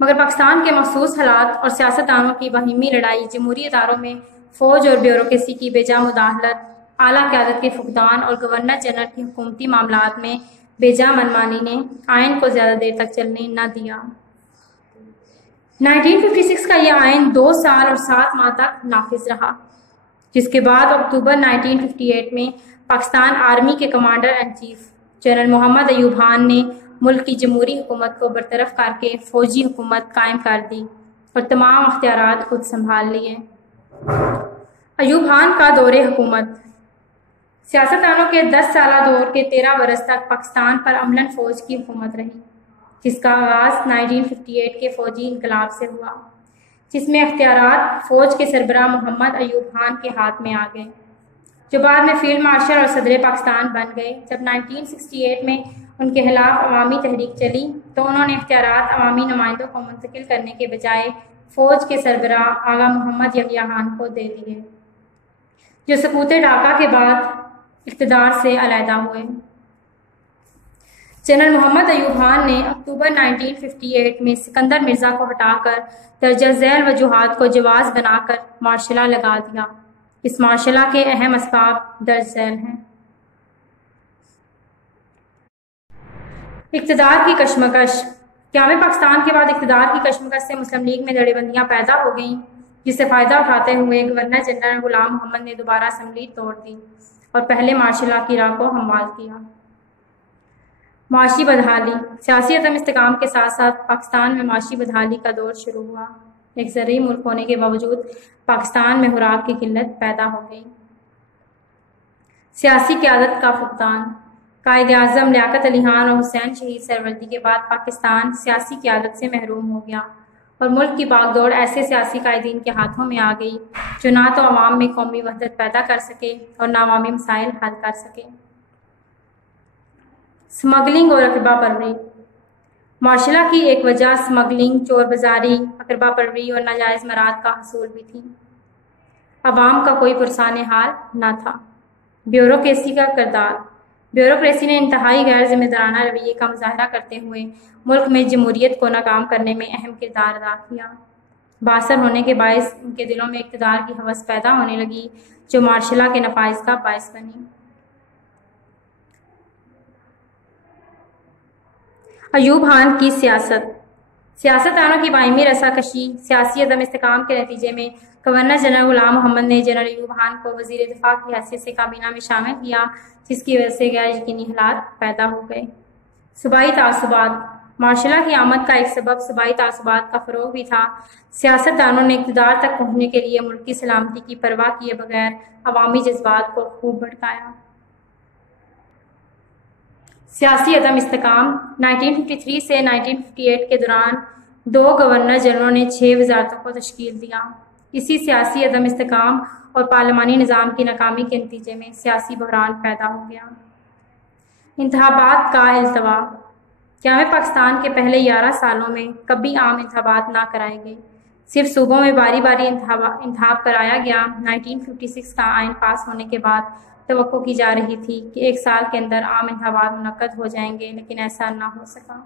مگر پاکستان کے مخصوص حالات اور سیاستدانوں کی باہمی لڑائی، جمہوری اداروں میں فوج اور بیوروکریسی کی بے جا مداخلت، اعلیٰ قیادت کے فقدان اور گورنر جنرل کی حکومتی معاملات میں بے جا منمانی نے آئین کو زیادہ دیر تک چلنے نہ دیا۔ 1956 کا یہ آئین 2 سال اور 7 ماہ تک نافذ رہا، جس کے بعد اکتوبر 1958 میں پاکستان آرمی کے کمانڈر ان چیف جنرل محمد ایوب خان نے ملک کی جمہوری حکومت کو برطرف کر کے فوجی حکومت قائم کر دی اور تمام اختیارات خود سنبھال لیے۔ ایوب خان کا دور حکومت، سیاستدانوں کے 10 سالہ دور کے 13 برس تک پاکستان پر عملاً فوج کی حکومت رہی، جس کا آغاز 1958 کے فوجی انقلاب سے ہوا، جس میں اختیارات فوج کے سربراہ محمد ایوب خان کے ہاتھ میں آ گئے، جو بعد میں فیلڈ مارشل اور صدر پاکستان بن گئے۔ جب 1968 میں ان کے خلاف عوامی تحریک چلی تو انہوں نے اختیارات عوامی نمائندوں کو منتقل کرنے کے بجائے فوج کے سربراہ آغا محمد یحییٰ خان کو دے دیے، جو سقوط ڈھاکہ کے بعد اقتدار سے علیحدہ ہوئے۔ جنرل محمد ایوب خان نے اکتوبر 1958 میں سکندر مرزا کو ہٹا کر درجہ ذیل وجوہات کو جواز بنا کر مارشلہ لگا دیا۔ اس مارشلہ کے اہم اسباب درج ذیل ہیں۔ اقتدار کی کشمکش، قیام پاکستان کے بعد اقتدار کی کشمکش سے مسلم لیگ میں دھڑے بندیاں پیدا ہو گئیں، جس سے فائدہ اٹھاتے ہوئے گورنر جنرل غلام محمد نے دوبارہ اسمبلی توڑ دی اور پہلے مارشلہ کی راہ کو ہموار کیا۔ معاشی بدحالی، سیاسی عدم استحکام کے ساتھ ساتھ پاکستان میں معاشی بدحالی کا دور شروع ہوا۔ ایک زرعی ملک ہونے کے باوجود پاکستان میں خوراک کی قلت پیدا ہو گئی۔ سیاسی قیادت کا فقدان، قائد اعظم لیاقت علی خان اور حسین شہید سہروردی کے بعد پاکستان سیاسی قیادت سے محروم ہو گیا اور ملک کی باغ دوڑ ایسے سیاسی قائدین کے ہاتھوں میں آ گئی جو نہ تو عوام میں قومی وحدت پیدا کر سکے اور نہ عوامی مسائل حل کر سکے۔ سمگلنگ اور اقربا پروری، مارشلہ کی ایک وجہ سمگلنگ، چور بازاری، اقربا پروری اور ناجائز مراد کا حصول بھی تھی۔ عوام کا کوئی پرسان حال نہ تھا۔ بیوروکریسی کا کردار، بیوروکریسی نے انتہائی غیر ذمہ دارانہ رویے کا مظاہرہ کرتے ہوئے ملک میں جمہوریت کو ناکام کرنے میں اہم کردار ادا کیا۔ بااثر ہونے کے باعث ان کے دلوں میں اقتدار کی ہوس پیدا ہونے لگی جو مارشلہ کے نفاذ کا باعث بنی۔ ایوب خان کی سیاست، سیاستدانوں کی باہمی رساکشی سیاسی عدم استحکام کے نتیجے میں گورنر جنرل غلام محمد نے جنرل ایوب خان کو وزیر دفاع کی حیثیت سے کابینہ میں شامل کیا، جس کی وجہ سے غیر یقینی حالات پیدا ہو گئے۔ صوبائی تعصبات مارشل لا کی آمد کا ایک سبب صوبائی تعصبات کا فروغ بھی تھا۔ سیاستدانوں نے اقتدار تک پہنچنے کے لیے ملک کی سلامتی کی پرواہ کیے بغیر عوامی جذبات کو خوب بھڑکایا۔ سیاسی عدم استحکام 1953 سے 1958 کے دوران 2 گورنر جنرلوں نے 6 وزارتوں کو تشکیل دیا۔ اسی سیاسی عدم استحکام اور پارلیمانی نظام کی ناکامی کے نتیجے میں سیاسی بحران پیدا ہو گیا۔ انتخابات کا التوا قیام پاکستان کے پہلے 11 سالوں میں کبھی عام انتخابات نہ کرائے گئے، صرف صوبوں میں باری باری انتخاب کرایا گیا۔ 1956 کا آئین پاس ہونے کے بعد توقع کی جا رہی تھی کہ 1 سال کے اندر عام انتخابات منعقد ہو جائیں گے، لیکن ایسا نہ ہو سکا۔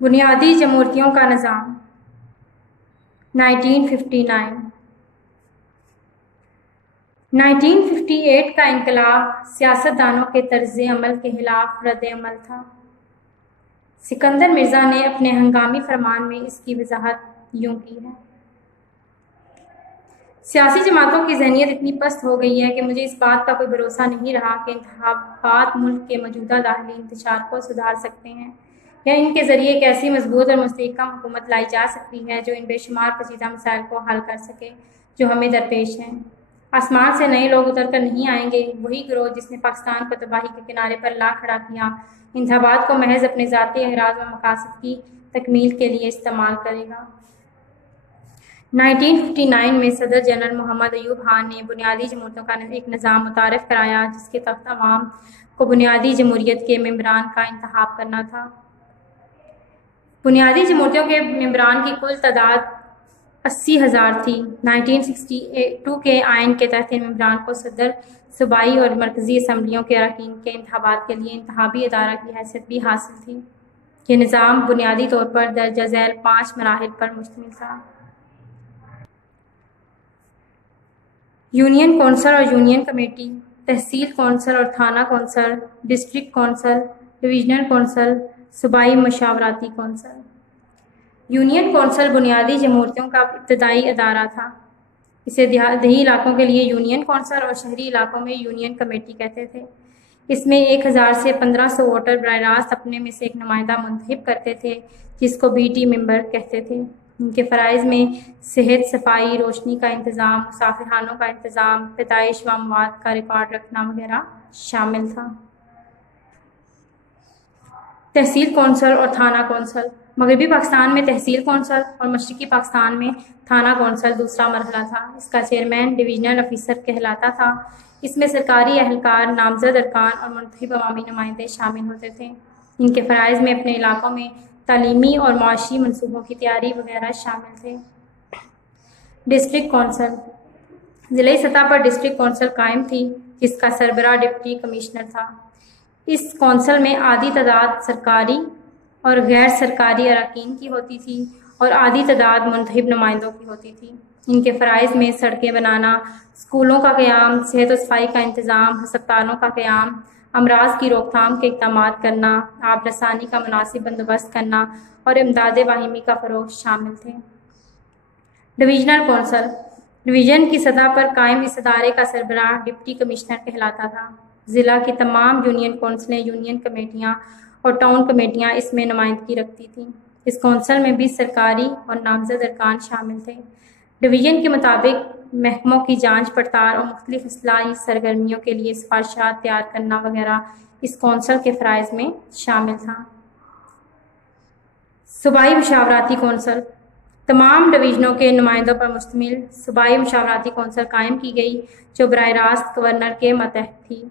بنیادی جمہوریتوں کا نظام 1958 کا انقلاب سیاستدانوں کے طرز عمل کے خلاف رد عمل تھا۔ سکندر مرزا نے اپنے ہنگامی فرمان میں اس کی وضاحت یوں کی ہے: سیاسی جماعتوں کی ذہنیت اتنی پست ہو گئی ہے کہ مجھے اس بات کا کوئی بھروسہ نہیں رہا کہ انتخابات ملک کے موجودہ داخلی انتشار کو سدھار سکتے ہیں یا ان کے ذریعے ایک ایسی مضبوط اور مستحکم حکومت لائی جا سکتی ہے جو ان بے شمار پیچیدہ مسائل کو حل کر سکے جو ہمیں درپیش ہیں۔ آسمان سے نئے لوگ اتر کر نہیں آئیں گے۔ وہی گروہ جس نے پاکستان کو تباہی کے کنارے پر لا کھڑا کیا، انتخابات کو محض اپنے ذاتی اغراض و مقاصد کی تکمیل کے لیے استعمال کرے گا۔ 1959 میں صدر جنرل محمد ایوب خان نے بنیادی جمہوریتوں کا ایک نظام متعارف کرایا جس کے تحت عوام کو بنیادی جمہوریت کے ممبران کا انتخاب کرنا تھا۔ بنیادی جمہوریتوں کے ممبران کی کل تعداد 80,000 تھی۔ 1962 کے آئین کے تحت ان ممبران کو صدر، صوبائی اور مرکزی اسمبلیوں کے اراکین کے انتخابات کے لیے انتخابی ادارہ کی حیثیت بھی حاصل تھی۔ یہ نظام بنیادی طور پر درجہ ذیل 5 مراحل پر مشتمل تھا۔ یونین کونسل اور یونین کمیٹی، تحصیل کونسل اور تھانہ council, district council, divisional council, صوبائی مشاورتی کونسل۔ یونین کونسل بنیادی جمہوریتوں کا ابتدائی ادارہ تھا۔ اسے دیہی علاقوں کے لیے یونین کونسل اور شہری علاقوں میں یونین کمیٹی کہتے تھے۔ اس میں 1000 سے 1500 ووٹر براہ راست اپنے میں سے ایک نمائندہ منتخب کرتے تھے جس کو بی ٹی ممبر کہتے تھے۔ ان کے فرائض میں صحت، صفائی، روشنی کا انتظام، مسافرخانوں کا انتظام، پیدائش و اموات کا ریکارڈ رکھنا وغیرہ شامل تھا۔ تحصیل کونسل اور تھانہ کونسل، مغربی پاکستان میں تحصیل کونسل اور مشرقی پاکستان میں تھانہ کونسل دوسرا مرحلہ تھا۔ اس کا چیئرمین ڈویژنل افیسر کہلاتا تھا۔ اس میں سرکاری اہلکار، نامزد ارکان اور منتخب عوامی نمائندے شامل ہوتے تھے۔ ان کے فرائض میں اپنے علاقوں میں تعلیمی اور معاشی منصوبوں کی تیاری وغیرہ شامل تھے۔ ڈسٹرکٹ کونسل، ضلعی سطح پر ڈسٹرکٹ کونسل قائم تھی جس کا سربراہ ڈپٹی کمشنر تھا۔ اس کونسل میں آدھی تعداد سرکاری اور غیر سرکاری اراکین کی ہوتی تھی اور آدھی تعداد منتخب نمائندوں کی ہوتی تھی۔ ان کے فرائض میں سڑکیں بنانا، اسکولوں کا قیام، صحت و صفائی کا انتظام، ہسپتالوں کا قیام، امراض کی روک تھام کے اقدامات کرنا، آب رسانی کا مناسب بندوبست کرنا اور امداد باہمی کا فروغ شامل تھے۔ ڈویژنل کونسل، ڈویژن کی سطح پر قائم اس ادارے کا سربراہ ڈپٹی کمشنر کہلاتا تھا۔ ضلع کی تمام یونین کونسلیں، یونین کمیٹیاں اور ٹاؤن کمیٹیاں اس میں نمائندگی رکھتی تھیں۔ اس کونسل میں بھی سرکاری اور نامزد ارکان شامل تھے۔ ڈویژن کے مطابق محکموں کی جانچ پڑتال اور مختلف اصلاحی سرگرمیوں کے لیے سفارشات تیار کرنا وغیرہ اس کونسل کے فرائض میں شامل تھا۔ صوبائی مشاورتی کونسل، تمام ڈویژنوں کے نمائندوں پر مشتمل صوبائی مشاورتی کونسل قائم کی گئی جو براہ راست گورنر کے ماتحت تھی۔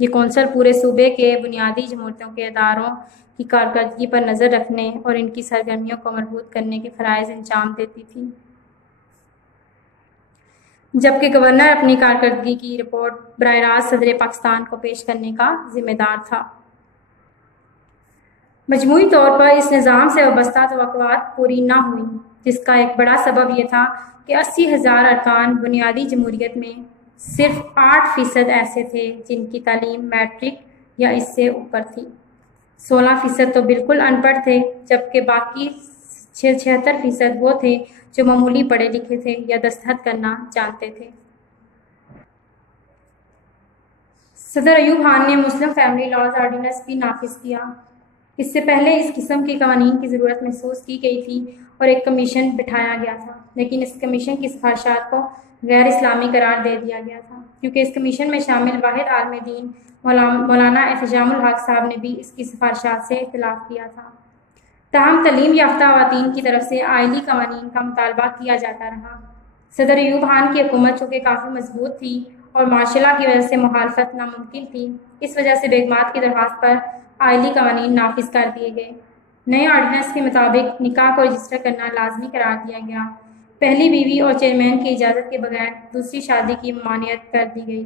یہ کونسل پورے صوبے کے بنیادی جمہوریتوں کے اداروں کی کارکردگی پر نظر رکھنے اور ان کی سرگرمیوں کو مربوط کرنے کے فرائض انجام دیتی تھی، جبکہ گورنر اپنی کارکردگی کی رپورٹ براہ راست صدر پاکستان کو پیش کرنے کا ذمہ دار تھا۔ مجموعی طور پر اس نظام سے وابستہ توقعات پوری نہ ہوئیں، جس کا ایک بڑا سبب یہ تھا کہ 80,000 ارکان بنیادی جمہوریت میں صرف 8% ایسے تھے جن کی تعلیم میٹرک یا اس سے اوپر تھی۔ 16% تو بالکل ان پڑھ تھے، جبکہ باقی 76% وہ تھے جو معمولی پڑھے لکھے تھے یا دستخط کرنا جانتے تھے۔ صدر ایوب خان نے مسلم فیملی لاز آرڈیننس بھی نافذ کیا۔ اس سے پہلے اس قسم کے قوانین کی ضرورت محسوس کی گئی تھی اور ایک کمیشن بٹھایا گیا تھا، لیکن اس کمیشن کی سفارشات کو غیر اسلامی قرار دے دیا گیا تھا، کیونکہ اس کمیشن میں شامل واحد عالم دین مولانا احتجام الحق صاحب نے بھی اس کی سفارشات سے اختلاف کیا تھا۔ تاہم تعلیم یافتہ خواتین کی طرف سے آئلی قوانین کا مطالبہ کیا جاتا رہا۔ صدر ایوب خان کی حکومت چونکہ کافی مضبوط تھی اور مارشل لا کی وجہ سے مخالفت ناممکن تھی، اس وجہ سے بیگمات کی درخواست پر آئلی قوانین نافذ کر دیے گئے۔ نئے آرڈیننس کے مطابق نکاح کو رجسٹر کرنا لازمی قرار دیا گیا۔ پہلی بیوی اور چیئرمین کی اجازت کے بغیر دوسری شادی کی ممانعت کر دی گئی۔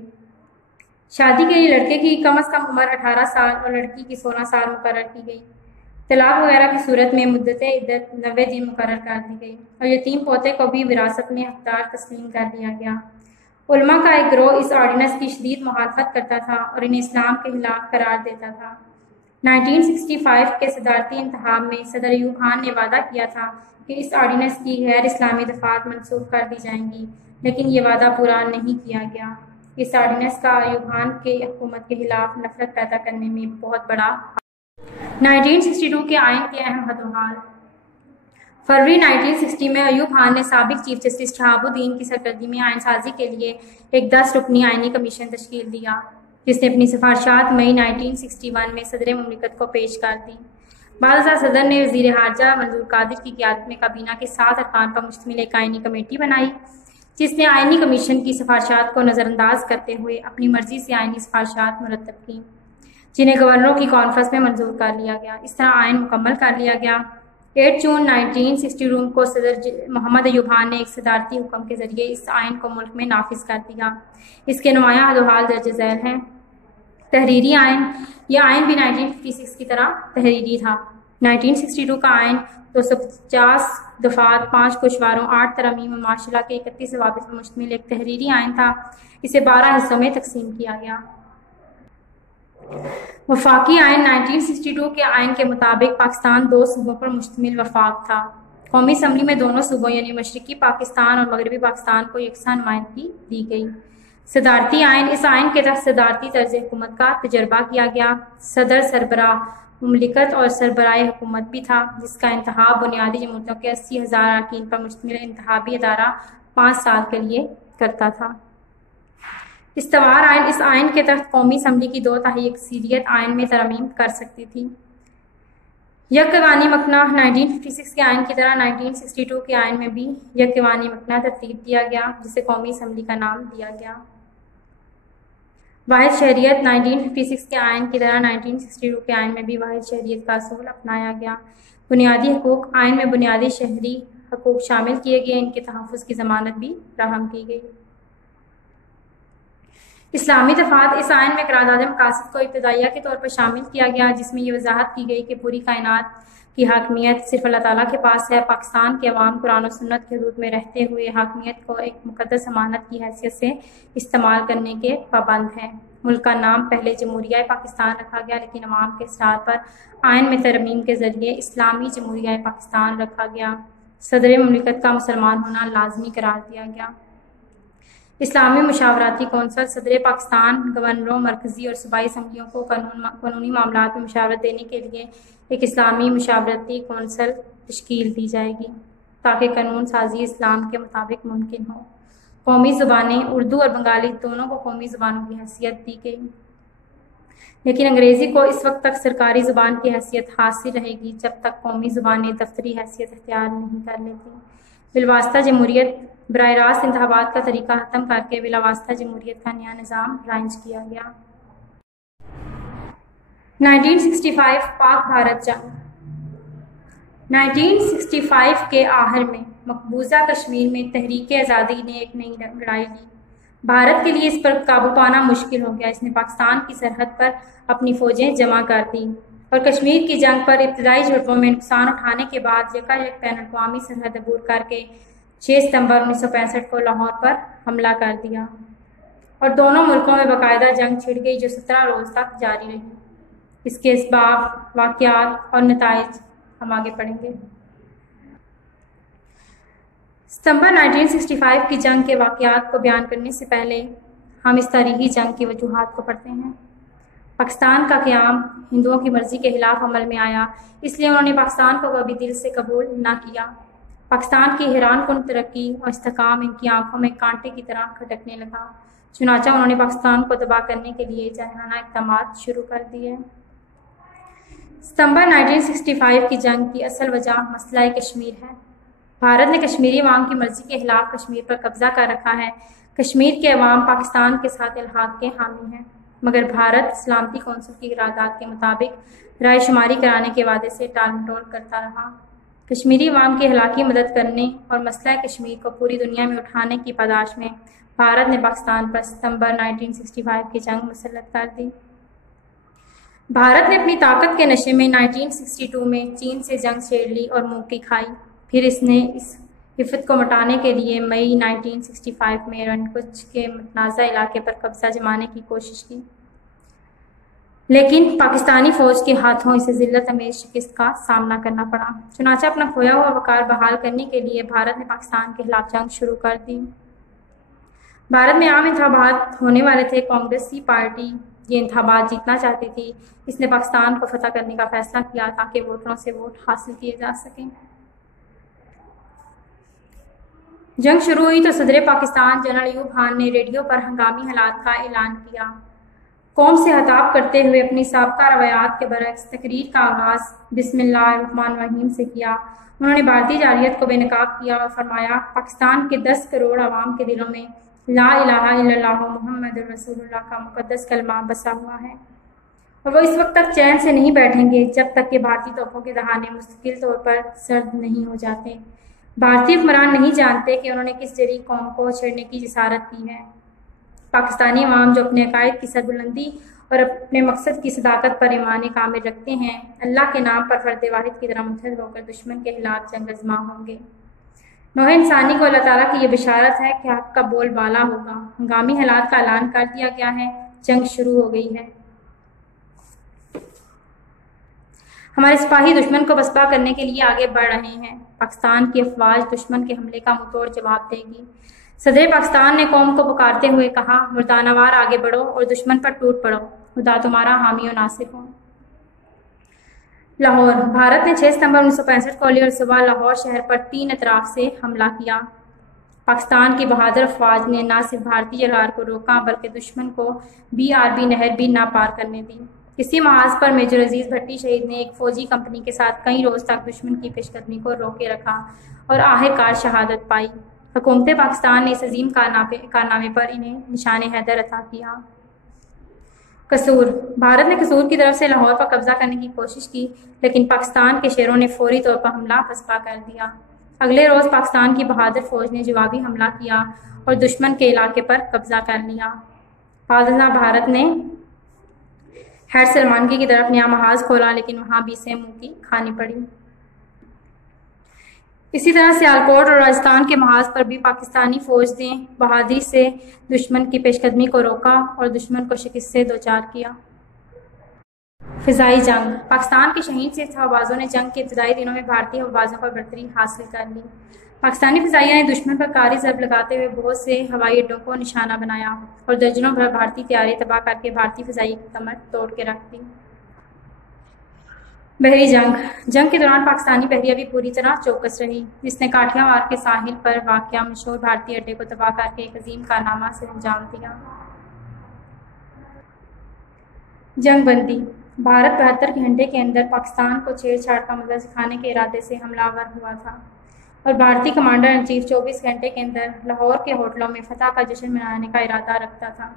شادی کے لیے لڑکے کی کم از کم عمر 18 سال اور لڑکی کی 16 سال مقرر کی گئی۔ طلاق وغیرہ کی صورت میں مدت عدت 90 دن مقرر کر دی گئی اور یتیم پوتے کو بھی وراثت میں حقدار تسلیم کر دیا گیا۔ علماء کا ایک گروہ اس آرڈیننس کی شدید مخالفت کرتا تھا اور انہیں اسلام کے خلاف قرار دیتا تھا۔ 1965 کے صدارتی انتخاب میں صدر ایوب خان نے وعدہ کیا تھا کہ اس آرڈیننس کی غیر اسلامی دفعات منسوخ کر دی جائیں گی، لیکن یہ وعدہ پورا نہیں کیا گیا۔ اس آرڈیننس کا ایوب خان کی حکومت کے خلاف نفرت پیدا کرنے میں بہت بڑا 1962 کے آئین کے اہم حدوحال۔ فروری 1960 میں ایوب خان نے سابق چیف جسٹس شہاب الدین کی سرکردگی میں آئین سازی کے لیے ایک 10 رکنی آئینی کمیشن تشکیل دیا، جس نے اپنی سفارشات مئی 1961 میں صدر مملکت کو پیش کر دیں۔ بعد ازاں صدر نے وزیر خارجہ منظور قادر کی قیادت میں کابینہ کے 7 ارکان پر مشتمل ایک آئینی کمیٹی بنائی، جس نے آئینی کمیشن کی سفارشات کو نظر انداز کرتے ہوئے اپنی مرضی سے آئینی سفارشات مرتب کیں، جنہیں گورنروں کی کانفرنس میں منظور کر لیا گیا۔ اس طرح آئین مکمل کر لیا گیا۔ 8 جون 1962 کو صدر محمد ایوب خان نے ایک صدارتی حکم کے ذریعے اس آئین کو ملک میں نافذ کر دیا۔ اس کے نمایاں حدوحال درج ذیل ہیں۔ تحریری آئین۔ یہ آئین بھی 1956 کی طرح تحریری تھا۔ 1962 کا آئین 250 دفعات، 5 گوشواروں، 8 ترامیم اور مارشل لا کے 31 ضوابط پر مشتمل ایک تحریری آئین تھا۔ اسے 12 حصوں میں تقسیم کیا گیا۔ وفاقی آئین۔ 1962 کے آئین کے مطابق پاکستان 2 صوبوں پر مشتمل وفاق تھا۔ قومی اسمبلی میں دونوں صوبوں یعنی مشرقی پاکستان اور مغربی پاکستان کو یکساں نمائندگی دی گئی۔ صدارتی آئین۔ اس آئین کے تحت صدارتی طرز حکومت کا تجربہ کیا گیا۔ صدر سربراہ مملکت اور سربراہ حکومت بھی تھا، جس کا انتخاب بنیادی جمہوریتوں کے 80,000 اراکین پر مشتمل انتخابی ادارہ 5 سال کے لیے کرتا تھا۔ استوار آئین۔ اس آئین کے تحت قومی اسمبلی کی 2/3 اکثریت آئین میں ترامیم کر سکتی تھی۔ یک ایوانی مکنہ۔ 1956 کے آئین کی طرح 1962 کے آئین میں بھی یک ایوانی مکنہ ترتیب دیا گیا، جسے قومی اسمبلی کا نام دیا گیا۔ واحد شہریت۔ 1956 کے آئین کی طرح 1962 کے آئین میں بھی واحد شہریت کا اصول اپنایا گیا۔ بنیادی حقوق۔ آئین میں بنیادی شہری حقوق شامل کیے گئے، ان کے تحفظ کی ضمانت بھی فراہم کی گئی۔ اسلامی دفعات۔ اس آئین میں قرارداد مقاصد کو ابتدائیہ کے طور پر شامل کیا گیا، جس میں یہ وضاحت کی گئی کہ پوری کائنات کی حاکمیت صرف اللہ تعالیٰ کے پاس ہے۔ پاکستان کے عوام قرآن و سنت کے حدود میں رہتے ہوئے حاکمیت کو ایک مقدس امانت کی حیثیت سے استعمال کرنے کے پابند ہیں۔ ملک کا نام پہلے جمہوریہ پاکستان رکھا گیا، لیکن عوام کے اصرار پر آئین میں ترمیم کے ذریعے اسلامی جمہوریہ پاکستان رکھا گیا۔ صدر مملکت کا مسلمان ہونا لازمی قرار دیا گیا۔ اسلامی مشاورتی کونسل۔ صدر پاکستان گورنروں، مرکزی اور صوبائی اسمبلیوں کو قانونی معاملات میں مشاورت دینے کے لیے ایک اسلامی مشاورتی کونسل تشکیل دی جائے گی، تاکہ قانون سازی اسلام کے مطابق ممکن ہو۔ قومی زبانیں۔ اردو اور بنگالی دونوں کو قومی زبانوں کی حیثیت دی گئی، لیکن انگریزی کو اس وقت تک سرکاری زبان کی حیثیت حاصل رہے گی جب تک قومی زبانیں دفتری حیثیت اختیار نہیں کر لیتی۔ بالواسطہ جمہوریت۔ براہ راست انتخابات کا طریقہ ختم کر کے بلا واسطہ جمہوریت کا نیا نظام رائج کیا گیا۔ 1965 پاک بھارت جنگ۔ 1965 کے آخر میں مقبوضہ کشمیر میں تحریک آزادی نے ایک نئی لڑائی لی۔ بھارت کے لیے اس پر قابو پانا مشکل ہو گیا۔ اس نے پاکستان کی سرحد پر اپنی فوجیں جمع کر دیں اور کشمیر کی جنگ پر ابتدائی جھڑپوں میں نقصان اٹھانے کے بعد یکایک بین الاقوامی سرحد عبور کر کے 6 ستمبر 1965 کو لاہور پر حملہ کر دیا اور دونوں ملکوں میں باقاعدہ جنگ چھڑ گئی، جو 17 روز تک جاری رہی۔ اس کے اسباب، واقعات اور نتائج ہم آگے پڑھیں گے۔ ستمبر 1965 کی جنگ کے واقعات کو بیان کرنے سے پہلے ہم اس تاریخی جنگ کی وجوہات کو پڑھتے ہیں۔ پاکستان کا قیام ہندوؤں کی مرضی کے خلاف عمل میں آیا، اس لیے انہوں نے پاکستان کو کبھی دل سے قبول نہ کیا۔ پاکستان کی حیران کن ترقی اور استحکام ان کی آنکھوں میں کانٹے کی طرح کھٹکنے لگا، چنانچہ انہوں نے پاکستان کو تباہ کرنے کے لیے جارحانہ اقدامات شروع کر دیے۔ ستمبر 1965 کی جنگ کی اصل وجہ مسئلہ کشمیر ہے۔ بھارت نے کشمیری عوام کی مرضی کے خلاف کشمیر پر قبضہ کر رکھا ہے۔ کشمیر کے عوام پاکستان کے ساتھ الحاق کے حامی ہیں، مگر بھارت سلامتی کونسل کی قرارداد کے مطابق رائے شماری کرانے کے وعدے سے ٹال مٹول کرتا رہا۔ کشمیری عوام کی ہلاکی مدد کرنے اور مسئلہ کشمیر کو پوری دنیا میں اٹھانے کی پاداش میں بھارت نے پاکستان پر ستمبر 1965 کی جنگ مسلط کر دی۔ بھارت نے اپنی طاقت کے نشے میں 1962 میں چین سے جنگ چھیڑ لی اور منہ کی کھائی، پھر اس نے اس حفت کو مٹانے کے لیے مئی 1965 میں رنکچ کے متنازع علاقے پر قبضہ جمانے کی کوشش کی، لیکن پاکستانی فوج کے ہاتھوں اسے ذلت امیز شکست کا سامنا کرنا پڑا۔ چنانچہ اپنا کھویا ہوا وقار بحال کرنے کے لیے بھارت نے پاکستان کے خلاف جنگ شروع کر دی۔ بھارت میں عام انتخابات ہونے والے تھے۔ کانگریسی پارٹی یہ انتخابات جیتنا چاہتی تھی۔ اس نے پاکستان کو فتح کرنے کا فیصلہ کیا تاکہ ووٹروں سے ووٹ حاصل کیے جا سکیں۔ جنگ شروع ہوئی تو صدر پاکستان جنرل ایوب خان نے ریڈیو پر ہنگامی حالات کا اعلان کیا۔ قوم سے خطاب کرتے ہوئے اپنی سابقہ روایات کے برعکس تقریر کا آغاز بسم اللہ الرحمن الرحیم سے کیا۔ انہوں نے بھارتی جارحیت کو بے نقاب کیا اور فرمایا، پاکستان کے 10 کروڑ عوام کے دلوں میں لا الہ الا اللہ محمد رسول اللہ کا مقدس کلمہ بسا ہوا ہے، اور وہ اس وقت تک چین سے نہیں بیٹھیں گے جب تک کہ بھارتی توپوں کے دہانے مستقل طور پر سرد نہیں ہو جاتے۔ بھارتی حکمران نہیں جانتے کہ انہوں نے کس جری قوم کو چھیڑنے کی جسارت کی ہے۔ پاکستانی عوام جو اپنے عقائد کی سربلندی اور اپنے مقصد کی صداقت پر ایمان کامل رکھتے ہیں، اللہ کے نام پر فرد واحد کی طرح متحد ہو کر دشمن کے خلاف جنگ آزما ہوں گے۔ نوع انسانی کو اللہ تعالیٰ کی یہ بشارت ہے کہ حق کا بول بالا ہوگا۔ ہنگامی حالات کا اعلان کر دیا گیا ہے، جنگ شروع ہو گئی ہے۔ ہمارے سپاہی دشمن کو پسپا کرنے کے لیے آگے بڑھ رہے ہیں۔ پاکستان کی افواج دشمن کے حملے کا منہ توڑ جواب دے گی۔ صدر پاکستان نے قوم کو پکارتے ہوئے کہا، مردانہ وار آگے بڑھو اور دشمن پر ٹوٹ پڑو، خدا تمہارا حامی و ناصر ہو۔ لاہور۔ بھارت نے 6 ستمبر 1965 کو علی اور صبح لاہور شہر پر 3 اطراف سے حملہ کیا۔ پاکستان کی بہادر افواج نے نہ صرف بھارتی جرار کو روکا بلکہ دشمن کو BRB نہر بھی نہ پار کرنے دی۔ اسی محاذ پر میجر عزیز بھٹی شہید نے ایک فوجی کمپنی کے ساتھ کئی روز تک دشمن کی پیش قدمی کو روکے رکھا اور آخرکار شہادت پائی۔ حکومت پاکستان نے اس عظیم کارنامے پر انہیں نشان حیدر عطا کیا۔ قصور۔ بھارت نے قصور کی طرف سے لاہور پر قبضہ کرنے کی کوشش کی، لیکن پاکستان کے شیروں نے فوری طور پر حملہ پسپا کر دیا۔ اگلے روز پاکستان کی بہادر فوج نے جوابی حملہ کیا اور دشمن کے علاقے پر قبضہ کر لیا۔ بعد ازاں بھارت نے حیر سلمانگی کی طرف نیا محاذ کھولا، لیکن وہاں بھی اسے منہ کی کھانی پڑی۔ اسی طرح سیالکوٹ اور راجستھان کے محاذ پر بھی پاکستانی فوج نے بہادری سے دشمن کی پیش قدمی کو روکا اور دشمن کو شکست سے دوچار کیا۔ فضائی جنگ۔ پاکستان کے شہین سے ہوابازوں نے جنگ کے ابتدائی دنوں میں بھارتی ہوابازوں پر برتری حاصل کر لی۔ پاکستانی فضائیہ نے دشمن پر کاری ضرب لگاتے ہوئے بہت سے ہوائی اڈوں کو نشانہ بنایا اور درجنوں بھر بھارتی طیارے تباہ کر کے بھارتی فضائی کی کمر توڑ کے رکھ دی۔ بحری جنگ۔ جنگ کے دوران پاکستانی بحریہ بھی پوری طرح چوکس رہی، جس نے کاٹھیا وار کے ساحل پر واقع مشہور بھارتی اڈے کو تباہ کر کے ایک عظیم کارنامہ سے انجام دیا۔ جنگ بندی۔ بھارت 72 گھنٹے کے اندر پاکستان کو چھیڑ چھاڑ کا مزہ سکھانے کے ارادے سے حملہ آور ہوا تھا، اور بھارتی کمانڈر ان چیف 24 گھنٹے کے اندر لاہور کے ہوٹلوں میں فتح کا جشن منانے کا ارادہ رکھتا تھا۔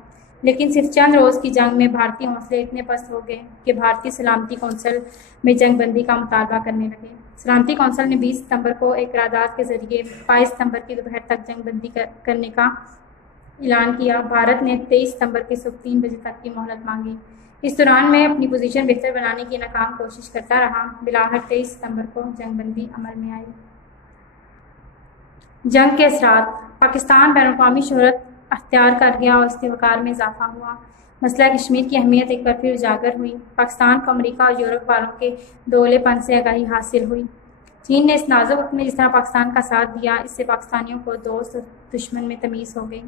لیکن صرف چند روز کی جنگ میں بھارتی حوصلے اتنے پست ہو گئے کہ بھارتی سلامتی کونسل میں جنگ بندی کا مطالبہ کرنے لگے۔ سلامتی کونسل نے 20 ستمبر کو ایک قرارداد کے ذریعے 22 ستمبر کی دوپہر تک جنگ بندی کرنے کا اعلان کیا۔ بھارت نے 23 ستمبر کی صبح 3 بجے تک کی مہلت مانگی۔ اس دوران میں اپنی پوزیشن بہتر بنانے کی ناکام کوشش کرتا رہا۔ بالآخر 23 ستمبر کو جنگ بندی عمل میں آئی۔ جنگ کے اثرات۔ پاکستان بین الاقوامی شہرت اختیار کر گیا اور اس کے وقار میں اضافہ ہوا۔ مسئلہ کشمیر کی اہمیت ایک بار پھر اجاگر ہوئی۔ پاکستان کو امریکہ اور یورپ والوں کے دولے پن سے آگاہی حاصل ہوئی۔ چین نے اس نازک وقت میں جس طرح پاکستان کا ساتھ دیا، اس سے پاکستانیوں کو دوست اور دشمن میں تمیز ہو گئی۔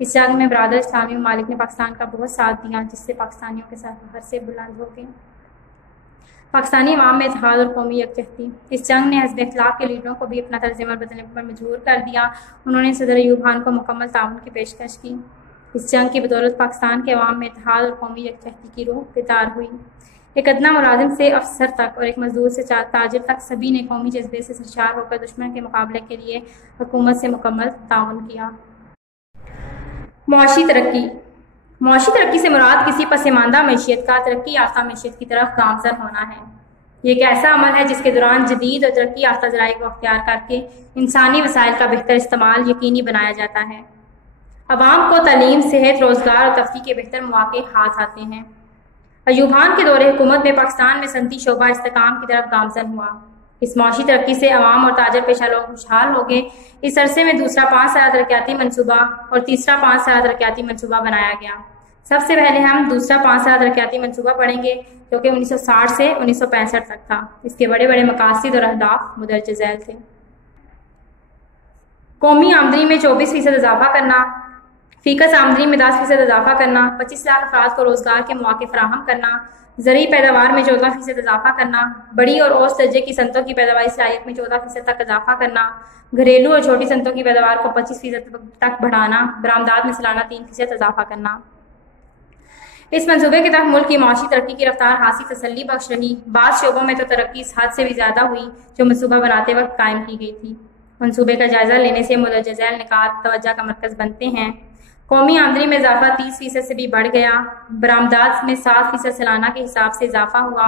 اس جنگ میں برادر اسلامی ممالک نے پاکستان کا بہت ساتھ دیا، جس سے پاکستانیوں کے ساتھ باہر سے بلند ہو گئے۔ پاکستانی عوام میں اتحاد اور قومی یکجہتی۔ اس جنگ نے حزب اختلاف کے لیڈروں کو بھی اپنا طرز عمل بدلنے پر مجبور کر دیا۔ انہوں نے صدر ایوب خان کو مکمل تعاون کی پیشکش کی۔ اس جنگ کی بدولت پاکستان کے عوام میں اتحاد اور قومی یکجہتی کی روح بیدار ہوئی۔ ایک ادنیٰ ملازم سے افسر تک اور ایک مزدور سے تاجر تک سبھی نے قومی جذبے سے سرشار ہو کر دشمن کے مقابلے کے لیے حکومت سے مکمل تعاون کیا۔ معاشی ترقی۔ معاشی ترقی سے مراد کسی پسماندہ معیشت کا ترقی یافتہ معیشت کی طرف گامزن ہونا ہے۔ یہ ایک ایسا عمل ہے جس کے دوران جدید اور ترقی یافتہ ذرائع کو اختیار کر کے انسانی وسائل کا بہتر استعمال یقینی بنایا جاتا ہے۔ عوام کو تعلیم، صحت، روزگار اور تفریح کے بہتر مواقع ہاتھ آتے ہیں۔ ایوب خان کے دور حکومت میں پاکستان میں صنعتی شعبہ استحکام کی طرف گامزن ہوا۔ اس معاشی ترقی سے عوام اور تاجر پیشہ لوگ خوشحال ہو گئے۔ اس عرصے میں دوسرا 5 سالہ ترقیاتی منصوبہ اور تیسرا 5 سالہ ترقیاتی منصوبہ بنایا گیا۔ سب سے پہلے ہم دوسرا 5 سالہ ترقیاتی منصوبہ پڑھیں گے، جو کہ 1960 سے 1965 تک تھا۔ اس کے بڑے بڑے مقاصد اور اہداف مندرجہ ذیل تھے۔ قومی آمدنی میں 24% اضافہ کرنا، فیکس آمدنی میں 10% اضافہ کرنا، 25 لاکھ افراد کو روزگار کے مواقع فراہم کرنا، زرعی پیداوار میں 14% اضافہ کرنا، بڑی اور اوسط درجے کی صنعتوں کی پیداواری صلاحیت میں 14% تک اضافہ کرنا، گھریلو اور چھوٹی صنعتوں کی پیداوار کو 25% تک بڑھانا، برآمدات میں سالانہ 3% اضافہ کرنا۔ اس منصوبے کے تحت ملک کی معاشی ترقی کی رفتار خاصی تسلی بخش رہی۔ بعض شعبوں میں تو ترقی اس حد سے بھی زیادہ ہوئی جو منصوبہ بناتے وقت قائم کی گئی تھی۔ منصوبے کا جائزہ لینے سے مندرجہ ذیل نکات توجہ کا مرکز بنتے ہیں۔ قومی آمدنی میں اضافہ 30% سے بھی بڑھ گیا، برآمدات میں 7% سالانہ کے حساب سے اضافہ ہوا،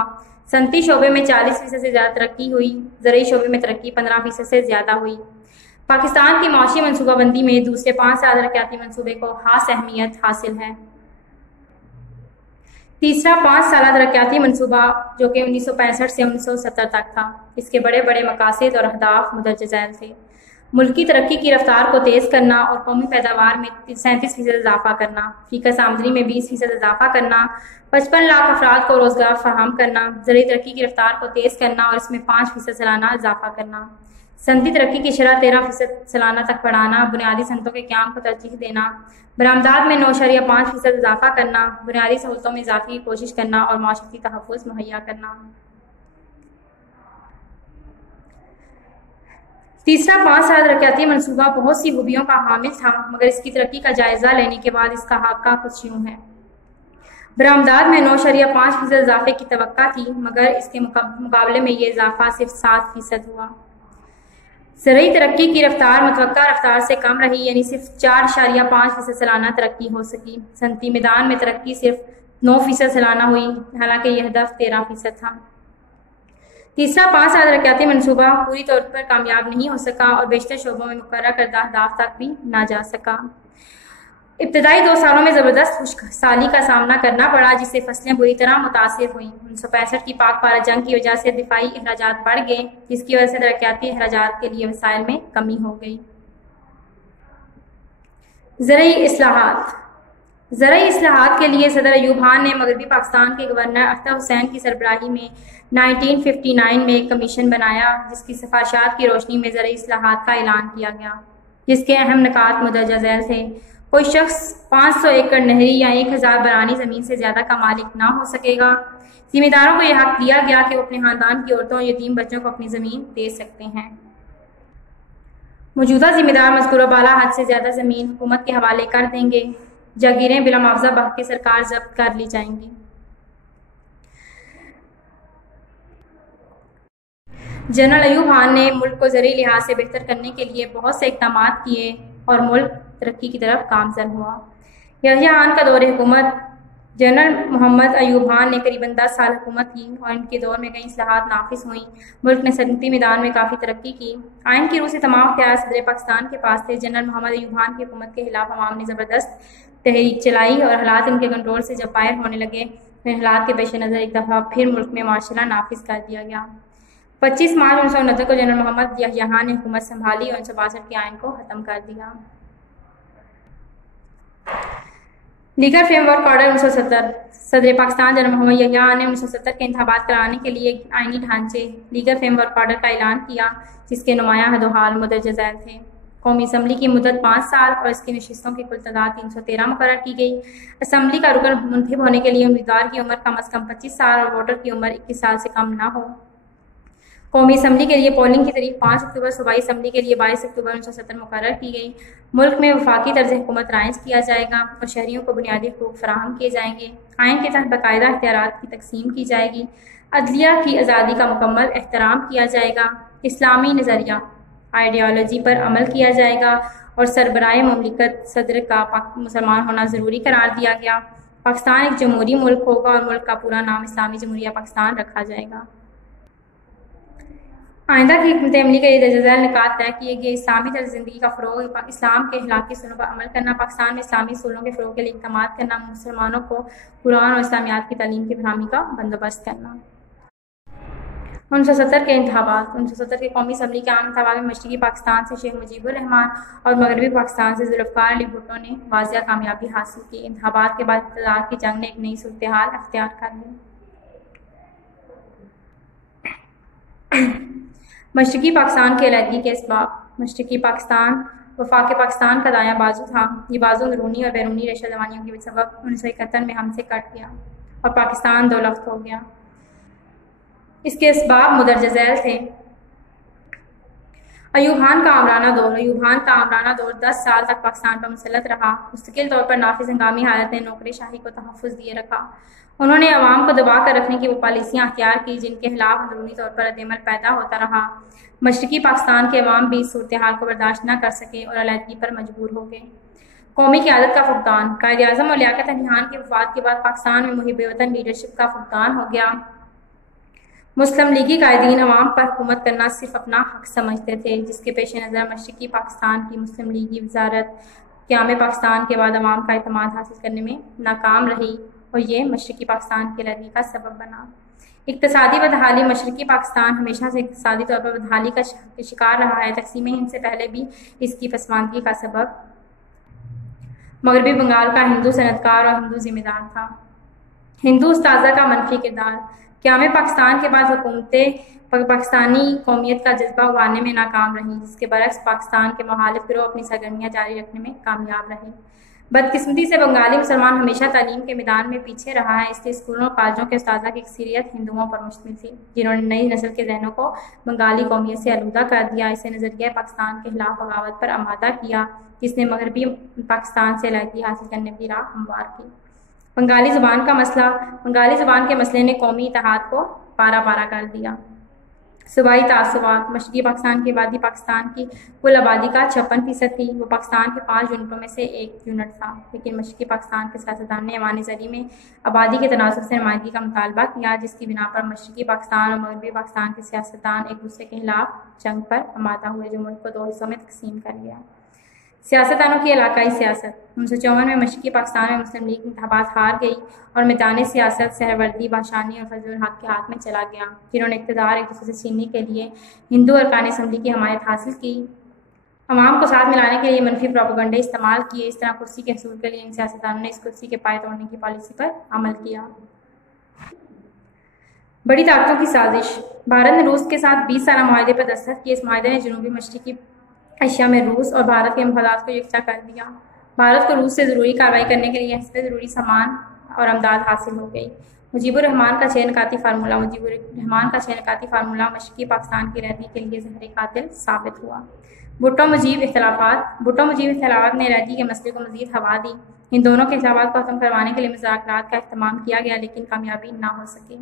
صنعتی شعبے میں 40% سے زیادہ ترقی ہوئی، زرعی شعبے میں ترقی 15% سے زیادہ ہوئی۔ پاکستان کی معاشی منصوبہ بندی میں دوسرے 5 سالہ ترقیاتی منصوبے کو خاص اہمیت حاصل ہے۔ تیسرا 5 سالہ ترقیاتی منصوبہ جو کہ 1965 سے 1970 تک تھا، اس کے بڑے بڑے مقاصد اور اہداف مندرجہ ذیل تھے۔ ملکی ترقی کی رفتار کو تیز کرنا اور قومی پیداوار میں 37% اضافہ کرنا، فیکس آمدنی میں 20% اضافہ کرنا، 55 لاکھ افراد کو روزگار فراہم کرنا، زرعی ترقی کی رفتار کو تیز کرنا اور اس میں 5% سالانہ اضافہ کرنا، صنعتی ترقی کی شرح 13% سالانہ تک بڑھانا، بنیادی صنعتوں کے قیام کو ترجیح دینا، برآمدات میں 9.5% اضافہ کرنا، بنیادی سہولتوں میں اضافے کی کوشش کرنا اور معاشرتی تحفظ مہیا کرنا۔ تیسرا 5 سالہ ترقیاتی منصوبہ بہت سی خوبیوں کا حامل تھا، مگر اس کی ترقی کا جائزہ لینے کے بعد اس کا خاکہ کچھ یوں ہے۔ برآمدات میں 9.5% اضافے کی توقع تھی، مگر اس کے مقابلے میں یہ اضافہ صرف 7% ہوا۔ زرعی ترقی کی رفتار متوقع رفتار سے کم رہی، یعنی صرف 4.5% سالانہ ترقی ہو سکی۔ صنعتی میدان میں ترقی صرف 9% سالانہ ہوئی، حالانکہ یہ ہدف 13% تھا۔ تیسرا 5 سالہ ترقیاتی منصوبہ پوری طور پر کامیاب نہیں ہو سکا اور بیشتر شعبوں میں مقررہ کردہ اہداف تک بھی نہ جا سکا۔ ابتدائی 2 سالوں میں زبردست خشک سالی کا سامنا کرنا پڑا، جس سے فصلیں بری طرح متاثر ہوئیں۔ 1965 کی پاک پارہ جنگ کی وجہ سے دفاعی اخراجات بڑھ گئے، جس کی وجہ سے ترقیاتی اخراجات کے لیے وسائل میں کمی ہو گئی۔ زرعی اصلاحات۔ زرعی اصلاحات کے لیے صدر ایوب خان نے مغربی پاکستان کے گورنر اختر حسین کی سربراہی میں 1959 میں ایک کمیشن بنایا، جس کی سفارشات کی روشنی میں زرعی اصلاحات کا اعلان کیا گیا، جس کے اہم نکات مندرجہ ذیل تھے۔ کوئی شخص 500 ایکڑ نہری یا 1000 برانی زمین سے زیادہ کا مالک نہ ہو سکے گا۔ ذمہ داروں کو یہ حق دیا گیا کہ وہ اپنے خاندان کی عورتوں اور یتیم بچوں کو اپنی زمین دے سکتے ہیں۔ موجودہ ذمہ دار مذکورہ بالا حد سے زیادہ زمین حکومت کے حوالے کر دیں گے، جاگیریں بلا معاوضہ بحق سرکار ضبط کر لی جائیں گی۔ جنرل ایوب خان نے ملک کو زرعی لحاظ سے بہتر کرنے کے لیے بہت سے اقدامات کیے اور ملک ترقی کی طرف گامزن ہوا۔ یحییٰ خان کا دور حکومت۔ جنرل محمد ایوب خان نے قریباً 10 سال حکومت کی اور ان کے دور میں کئی اصلاحات نافذ ہوئیں۔ ملک نے صنعتی میدان میں کافی ترقی کی۔ آئین کی روح سے تمام اختیارات صدر پاکستان کے پاس تھے۔ جنرل محمد ایوب خان کی حکومت کے خلاف عوام نے زبردست تحریک چلائی اور حالات ان کے کنٹرول سے جب باہر ہونے لگے تو ان حالات کے پیش نظر ایک دفعہ پھر ملک میں معاشرہ نافذ کر دیا گیا۔ 25 مارچ 1969 کو جنرل محمد یحییٰ خان نے حکومت سنبھالی اور 1962 کے آئین کو ختم کر دیا۔ لیگل فریم ورک آرڈر 1970 صدر پاکستان جنرل محمد یحییٰ نے 1970 کے انتخابات کرانے کے لیے ایک آئینی ڈھانچے لیگل فریم ورک آرڈر کا اعلان کیا، جس کے نمایاں حد و حال مندرجہ ذیل تھے۔ قومی اسمبلی کی مدت 5 سال اور اس کی نشستوں کی کل تعداد 313 مقرر کی گئی۔ اسمبلی کا رکن منتخب ہونے کے لیے امیدوار کی عمر کم از کم 25 سال اور ووٹر کی عمر 21 سال سے کم نہ ہو۔ قومی اسمبلی کے لیے پولنگ کی تاریخ 5 اکتوبر، صوبائی اسمبلی کے لیے 22 اکتوبر 1970 مقرر کی گئی۔ ملک میں وفاقی طرز حکومت رائج کیا جائے گا اور شہریوں کو بنیادی حقوق فراہم کیے جائیں گے۔ آئین کے تحت باقاعدہ اختیارات کی تقسیم کی جائے گی۔ عدلیہ کی آزادی کا مکمل احترام کیا جائے گا۔ اسلامی نظریہ آئیڈیالوجی پر عمل کیا جائے گا اور سربراہ مملکت صدر کا مسلمان ہونا ضروری قرار دیا گیا۔ پاکستان ایک جمہوری ملک ہوگا اور ملک کا پورا نام اسلامی جمہوریہ پاکستان رکھا جائے گا۔ آئندہ کی حکمت عملی کے درجہ ذیل نکات طے کیے گئے۔ اسلامی طرز زندگی کا فروغ، اسلام کے اخلاقی اصولوں پر عمل کرنا، پاکستان میں اسلامی اصولوں کے فروغ کے لیے اقدامات کرنا، مسلمانوں کو قرآن اور اسلامیات کی تعلیم کی فراہمی کا بندوبست کرنا۔ 1970 کے انتخابات 1970 کے قومی اسمبلی کے عام انتخابات میں مشرقی پاکستان سے شیخ مجیب الرحمان اور مغربی پاکستان سے ذوالفقار علی بھٹو نے واضح کامیابی حاصل کی۔ انتخابات کے بعد اقتدار کی جنگ نے ایک نئی صورتحال اختیار کر لی۔ مشرقی پاکستان کی علیحدگی کے اسباب۔ مشرقی پاکستان وفاق پاکستان کا دایاں بازو تھا۔ یہ بازو اندرونی اور بیرونی ریشہ دوانیوں کے سبب 1971 میں ہم سے کٹ گیا اور پاکستان دو لفظ ہو گیا۔ اس کے اسباب مندرجہ ذیل تھے۔ ایوب خان کا آمرانہ دور۔ ایوب خان کا آمرانہ دور 10 سال تک پاکستان پر مسلط رہا۔ مستقل طور پر نافذ ہنگامی حالت نے نوکر شاہی کو تحفظ دیے رکھا۔ انہوں نے عوام کو دبا کر رکھنے کی وہ پالیسیاں اختیار کی جن کے خلاف اندرونی طور پر ردعمل پیدا ہوتا رہا۔ مشرقی پاکستان کے عوام بھی اس صورتحال کو برداشت نہ کر سکے اور علیحدگی پر مجبور ہو گئے۔ قومی قیادت کا فقدان۔ قائد اعظم اور لیاقت علی خان کی وفات کے بعد پاکستان میں محب وطن لیڈرشپ کا فقدان ہو گیا۔ مسلم لیگی قائدین عوام پر حکومت کرنا صرف اپنا حق سمجھتے تھے، جس کے پیش نظر مشرقی پاکستان کی مسلم لیگی وزارت قیام پاکستان کے بعد عوام کا اعتماد حاصل کرنے میں ناکام رہی اور یہ مشرقی پاکستان کی علیحدگی کا سبب بنا۔ اقتصادی بدحالی۔ مشرقی پاکستان ہمیشہ سے اقتصادی طور پر بدحالی کا شکار رہا ہے۔ تقسیم ہند سے پہلے بھی اس کی پسماندگی کا سبب مغربی بنگال کا ہندو صنعت کار اور ہندو ذمہ دار تھا۔ ہندو استاذہ کا منفی کردار۔ قیام پاکستان کے بعد حکومتیں پاکستانی قومیت کا جذبہ ابھارنے میں ناکام رہیں، جس کے برعکس پاکستان کے مخالف گروہ اپنی سرگرمیاں جاری رکھنے میں کامیاب رہے۔ بدقسمتی سے بنگالی مسلمان ہمیشہ تعلیم کے میدان میں پیچھے رہا ہے، اس لیے اسکولوں اور کالجوں کے اساتذہ کی اکثریت ہندوؤں پر مشتمل تھی، جنہوں نے نئی نسل کے ذہنوں کو بنگالی قومیت سے آلودہ کر دیا۔ اسے نظریہ پاکستان کے خلاف بغاوت پر آمادہ کیا، جس نے مغربی پاکستان سے علیحدگی حاصل کرنے کی راہ ہموار کی۔ بنگالی زبان کا مسئلہ۔ بنگالی زبان کے مسئلے نے قومی اتحاد کو پارا پارا کر دیا۔ صوبائی تعصبات۔ مشرقی پاکستان کی آبادی پاکستان کی کل آبادی کا 56% تھی۔ وہ پاکستان کے 5 یونٹوں میں سے ایک یونٹ تھا، لیکن مشرقی پاکستان کے سیاستدان نے ایوان زرعی میں آبادی کے تناسب سے نمائندگی کا مطالبہ کیا، جس کی بنا پر مشرقی پاکستان اور مغربی پاکستان کے سیاستدان ایک دوسرے کے خلاف جنگ پر آمادہ ہوئے، جو ملک کو 2 حصوں میں تقسیم کر گیا۔ سیاستدانوں کی علاقائی سیاست۔ 1954 میں مشرقی پاکستان میں مسلم لیگ انتخابات ہار گئی اور میدان سیاست سہروردی باشانی اور فضل الحق کے ہاتھ میں چلا گیا، جنہوں نے اقتدار ایک دوسرے سے چھیننے کے لیے ہندو ارکان اسمبلی کی حمایت حاصل کی۔ عوام کو ساتھ ملانے کے لیے منفی پروپیگنڈے استعمال کیے۔ اس طرح کرسی کے حصول کے لیے ان سیاستدانوں نے اس کرسی کے پائے توڑنے کی پالیسی پر عمل کیا۔ بڑی طاقتوں کی سازش۔ بھارت نے روس کے ساتھ 20 سالہ معاہدے پر دستخط کیے۔ اس معاہدے نے جنوبی مشرقی ایشیا میں روس اور بھارت کے مفادات کو یکجا کر دیا۔ بھارت کو روس سے ضروری کارروائی کرنے کے لیے حسب ضروری سامان اور امداد حاصل ہو گئی۔ مجیب الرحمان کا 6 نکاتی فارمولہ۔ مجیب الرحمان کا 6 نکاتی فارمولہ مشرقی پاکستان کی علیحدگی کے لیے زہری قاتل ثابت ہوا۔ بھٹو مجیب اختلافات۔ بھٹو مجیب اختلافات نے علیحدگی کے مسئلے کو مزید ہوا دی۔ ان دونوں کے اختلافات کو ختم کروانے کے لیے مذاکرات کا اہتمام کیا گیا، لیکن کامیابی نہ ہو سکی۔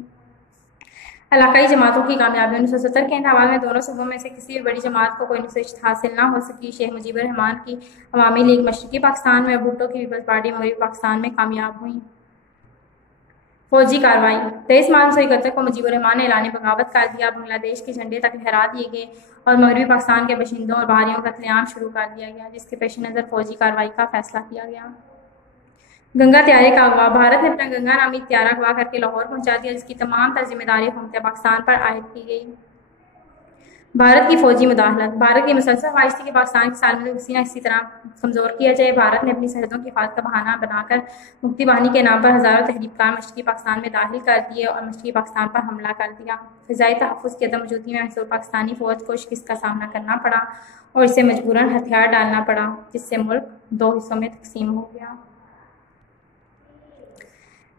علاقائی جماعتوں کی کامیابی۔ 1970 کے انتخابات میں دونوں صوبوں میں سے کسی بھی بڑی جماعت کو کوئی نشست حاصل نہ ہو سکی۔ شیخ مجیب الرحمان کی عوامی لیگ مشرقی پاکستان میں اور بھٹو کی پیپلز پارٹی مغربی پاکستان میں کامیاب ہوئی۔ فوجی کارروائی۔ 23 مارچ 1971 کو مجیب الرحمان نے اعلان بغاوت کر دیا، بنگلہ دیش کے جھنڈے تک لہرا دیے گئے اور مغربی پاکستان کے باشندوں اور باہریوں کا قتل عام شروع کر دیا گیا، جس کے پیش نظر فوجی کارروائی کا فیصلہ کیا گیا۔ گنگا طیارے کا اغوا۔ بھارت نے اپنا گنگا نامی طیارہ اغوا کر کے لاہور پہنچا دیا، جس کی تمام تر ذمہ داری حکومت پاکستان پر عائد کی گئی۔ بھارت کی فوجی مداخلت. بھارت کی مسلسل خواہش تھی کہ پاکستان کی سالمیت کو کسی نہ کسی طرح کمزور کیا جائے. بھارت نے اپنی سرحدوں کی حفاظت کا بہانہ بنا کر مکتی باہنی کے نام پر ہزاروں تحریک کار مشرقی پاکستان میں داخل کر دیے اور مشرقی پاکستان پر حملہ کر دیا. فضائی تحفظ کی عدم موجودگی میں محصور پاکستانی فوج کو شکست کا سامنا کرنا پڑا اور اسے مجبوراً ہتھیار ڈالنا پڑا، جس سے ملک 2 حصوں میں تقسیم ہو گیا.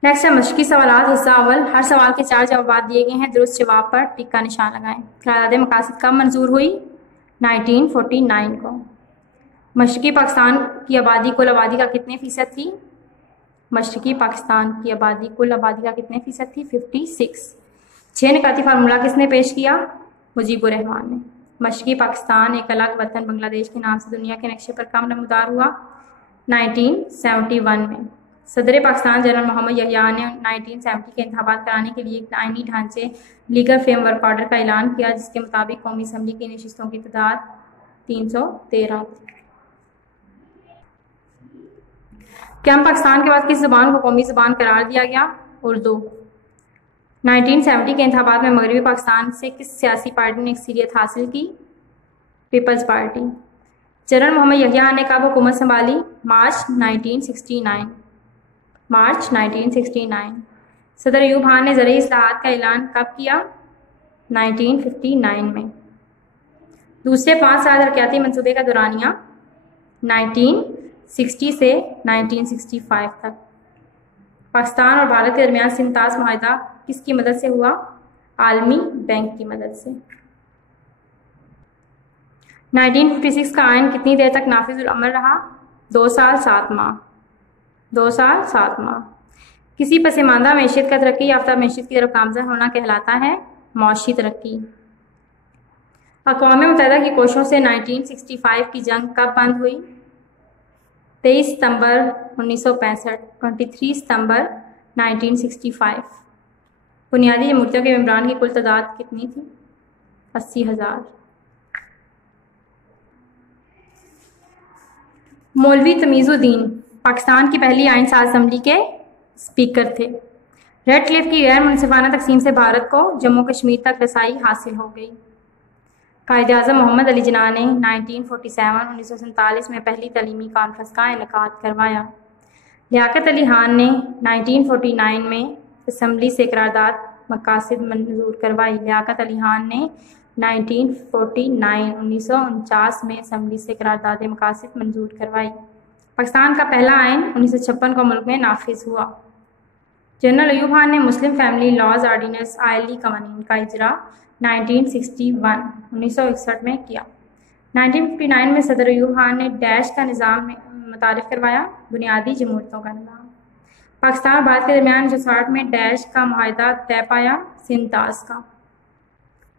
نیکسٹ ہے مشقی سوالات. حصہ اول. ہر سوال کے 4 جوابات دیے گئے ہیں. درست جواب پر ٹک کا نشان لگائیں. قرارداد مقاصد کب منظور ہوئی؟ 1949 کو. مشرقی پاکستان کی آبادی کل آبادی کا کتنے فیصد تھی؟ مشرقی پاکستان کی آبادی کل آبادی کا کتنے فیصد تھی؟ 56. 6 نکاتی فارمولہ کس نے پیش کیا؟ مجیب الرحمان نے. مشرقی پاکستان ایک الگ وطن بنگلہ دیش کے نام سے دنیا کے نقشے پر کب نمودار ہوا؟ 1971 میں. صدر پاکستان جنرل محمد یحییٰ نے 1970 کے انتخابات کرانے کے لیے ایک آئینی ڈھانچے لیگل فریم ورک آرڈر کا اعلان کیا، جس کے مطابق قومی اسمبلی کی نشستوں کی تعداد 313 تھی. کیا پاکستان کے بعد کس زبان کو قومی زبان قرار دیا گیا؟ اردو. 1970 کے انتخابات میں مغربی پاکستان سے کس سیاسی پارٹی نے اکثریت حاصل کی؟ پیپلز پارٹی. جنرل محمد یحییٰ نے کب حکومت سنبھالی؟ مارچ 1969. مارچ 1969. صدر ایوب خان نے زرعی اصلاحات کا اعلان کب کیا؟ 1959 میں. دوسرے 5 سال ترقیاتی منصوبے کا دورانیہ 1960 سے 1965 تک. پاکستان اور بھارت کے درمیان سنتاز معاہدہ کس کی مدد سے ہوا؟ عالمی بینک کی مدد سے. 1956 کا آئین کتنی دیر تک نافذ العمل رہا؟ 2 سال 7 ماہ. 2 سال 7 ماہ. کسی پسماندہ معیشت کا ترقی یافتہ معیشت کی طرف گامزن ہونا کہلاتا ہے معاشی ترقی. اقوام متحدہ کی کوششوں سے 1965 کی جنگ کب بند ہوئی؟ 23 ستمبر 1965. 23 ستمبر 1965. بنیادی جمہوریتوں کے ممبران کی کل تعداد کتنی تھی؟ 80,000. مولوی تمیز الدین پاکستان کی پہلی آئین ساز اسمبلی کے اسپیکر تھے. ریڈ کلف کی غیر منصفانہ تقسیم سے بھارت کو جموں کشمیر تک رسائی حاصل ہو گئی. قائد اعظم محمد علی جناح نے 1947 میں پہلی تعلیمی کانفرنس کا انعقاد کروایا. لیاقت علی خان نے 1949 میں اسمبلی سے قرارداد مقاصد منظور کروائی. لیاقت علی خان نے 1949 میں اسمبلی سے قرارداد مقاصد منظور کروائی. پاکستان کا پہلا آئین 1956 کو ملک میں نافذ ہوا. جنرل ایوب خان نے مسلم فیملی لاز آرڈیننس آئلی قوانین کا اجرا 1961 میں کیا. 1959 میں صدر ایوب خان نے ڈیش کا نظام متعارف کروایا، بنیادی جمہوریتوں کا نظام. پاکستان اور بھارت کے درمیان 1960 میں ڈیش کا معاہدہ طے پایا، سنتاز کا.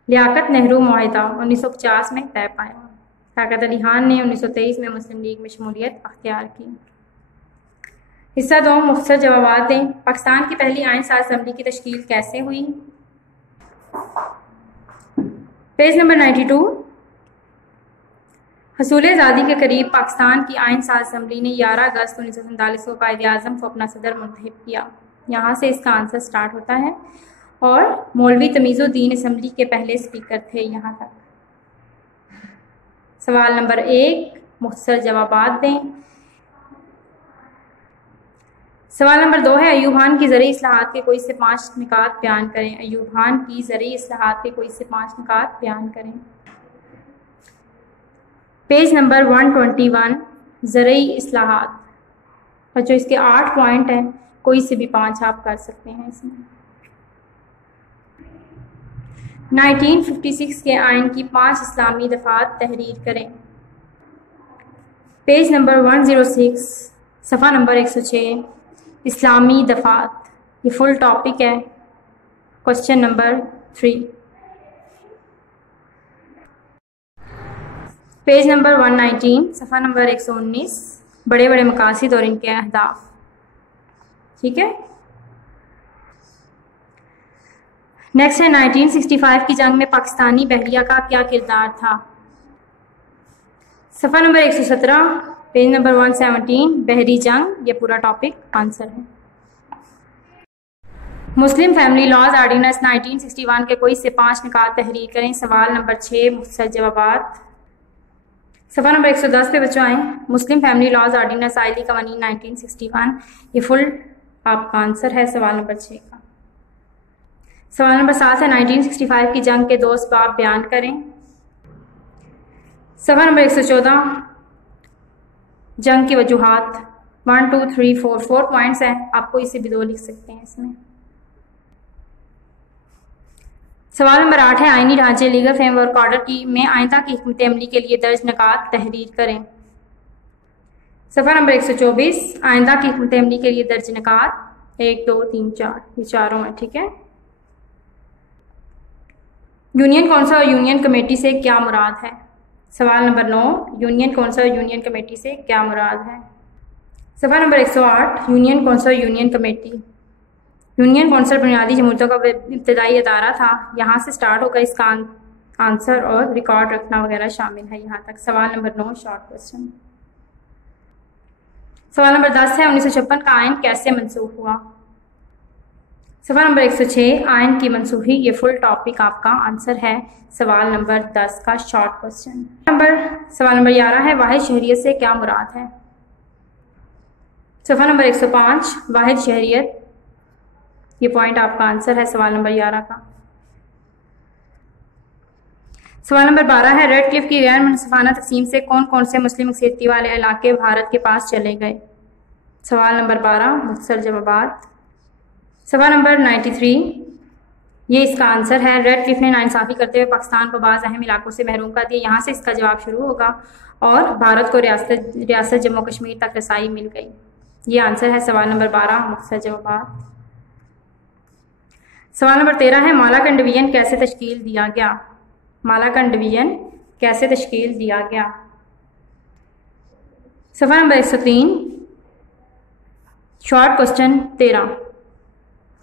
لیاقت نہرو معاہدہ 1950 میں طے پایا. لیاقت علی خان نے 1923 میں مسلم لیگ میں شمولیت اختیار کی. حصہ 2 مختصر جوابات دیں. پاکستان کی پہلی آئین ساز اسمبلی کی تشکیل کیسے ہوئی؟ Page number 92. حصول آزادی کے قریب پاکستان کی آئین ساز اسمبلی نے 11 اگست 1947 کو قائد اعظم کو اپنا صدر منتخب کیا. یہاں سے اس کا آنسر سٹارٹ ہوتا ہے. اور مولوی تمیز الدین اسمبلی کے پہلے اسپیکر تھے یہاں تک. سوال نمبر 1 مختصر جوابات دیں. سوال نمبر 2 ہے ایوب خان کی زرعی اصلاحات کے کوئی سے 5 نکات بیان کریں. ایوب خان کی زرعی اصلاحات کے کوئی سے 5 نکات بیان کریں. پیج نمبر 121 زرعی اصلاحات. اور جو اس کے 8 پوائنٹ ہیں کوئی سے بھی 5 آپ کر سکتے ہیں اس میں. 1956 کے آئین کی 5 اسلامی دفعات تحریر کریں. پیج نمبر 106 صفحہ نمبر 106 اسلامی دفعات. یہ فل ٹاپک ہے. Question number 3. پیج نمبر 119 صفحہ نمبر 119 بڑے بڑے مقاصد اور ان کے اہداف. ٹھیک ہے. نیکسٹ ہے 1965 کی جنگ میں پاکستانی بحریہ کا کیا کردار تھا؟ صفحہ نمبر 117 پیج نمبر 117 بحری جنگ. یہ پورا ٹاپک آنسر ہے. مسلم فیملی لاز آرڈیننس 1961 کے کوئی سے 5 نکات تحریر کریں۔ سوال نمبر 6 مختصر جوابات۔ صفحہ نمبر 110 پہ بچوں آئیں۔ مسلم فیملی لاز آرڈیننس آئلی قوانین 1961، یہ فل آپ کا آنسر ہے سوال نمبر 6 کا۔ سوال نمبر 7 ہے 1965 کی جنگ کے 2 اسباب بیان کریں۔ صفحہ نمبر 114 جنگ کی وجوہات 1 2 3 4 پوائنٹس ہیں، آپ کو اسے بھی 2 لکھ سکتے ہیں اس میں۔ سوال نمبر 8 ہے آئینی ڈھانچے لیگل فریم ورک آرڈر کی میں آئندہ کی حکمت عملی کے لیے درج نکات تحریر کریں۔ صفحہ نمبر 124 آئندہ کی حکمت عملی کے لیے درج نکات 1 2 3 4 یہ چاروں ہیں، ٹھیک ہے۔ یونین کونسل اور یونین کمیٹی سے کیا مراد ہے؟ سوال نمبر 9 یونین کونسل اور یونین کمیٹی سے کیا مراد ہے؟ صفحہ نمبر 108 یونین کونسل اور یونین کمیٹی۔ یونین کونسل بنیادی جمہوریتوں کا ابتدائی ادارہ تھا، یہاں سے سٹارٹ ہوگا، اس کا آنسر اور ریکارڈ رکھنا وغیرہ شامل ہے یہاں تک۔ سوال نمبر 9 شارٹ کوسچن۔ سوال نمبر 10 ہے 1956 کا آئین کیسے منسوخ ہوا؟ صفحہ نمبر 106 آئین کی منسوخی، یہ فل ٹاپک آپ کا آنسر ہے سوال نمبر 10 کا شارٹ کوسچن۔ سوال نمبر 11 ہے واحد شہریت سے کیا مراد ہے؟ صفحہ نمبر 105 واحد شہریت، یہ پوائنٹ آپ کا آنسر ہے سوال نمبر 11 کا۔ سوال نمبر 12 ہے ریڈ کلف کی غیر منصفانہ تقسیم سے کون کون سے مسلم اکثریتی والے علاقے بھارت کے پاس چلے گئے؟ سوال نمبر 12 مختصر جوابات۔ صفحہ نمبر 93 یہ اس کا آنسر ہے۔ ریڈ کلف نے ناانصافی کرتے ہوئے پاکستان کو بعض اہم علاقوں سے محروم کر دیا، یہاں سے اس کا جواب شروع ہوگا اور بھارت کو ریاست جموں کشمیر تک رسائی مل گئی، یہ آنسر ہے سوال نمبر 12 مختصر جوابات۔ سوال نمبر 13 ہے مالاکنڈ ڈویژن کیسے تشکیل دیا گیا؟ مالاکنڈ ڈویژن کیسے تشکیل دیا گیا؟ صفحہ نمبر 103 شارٹ کوسچن 13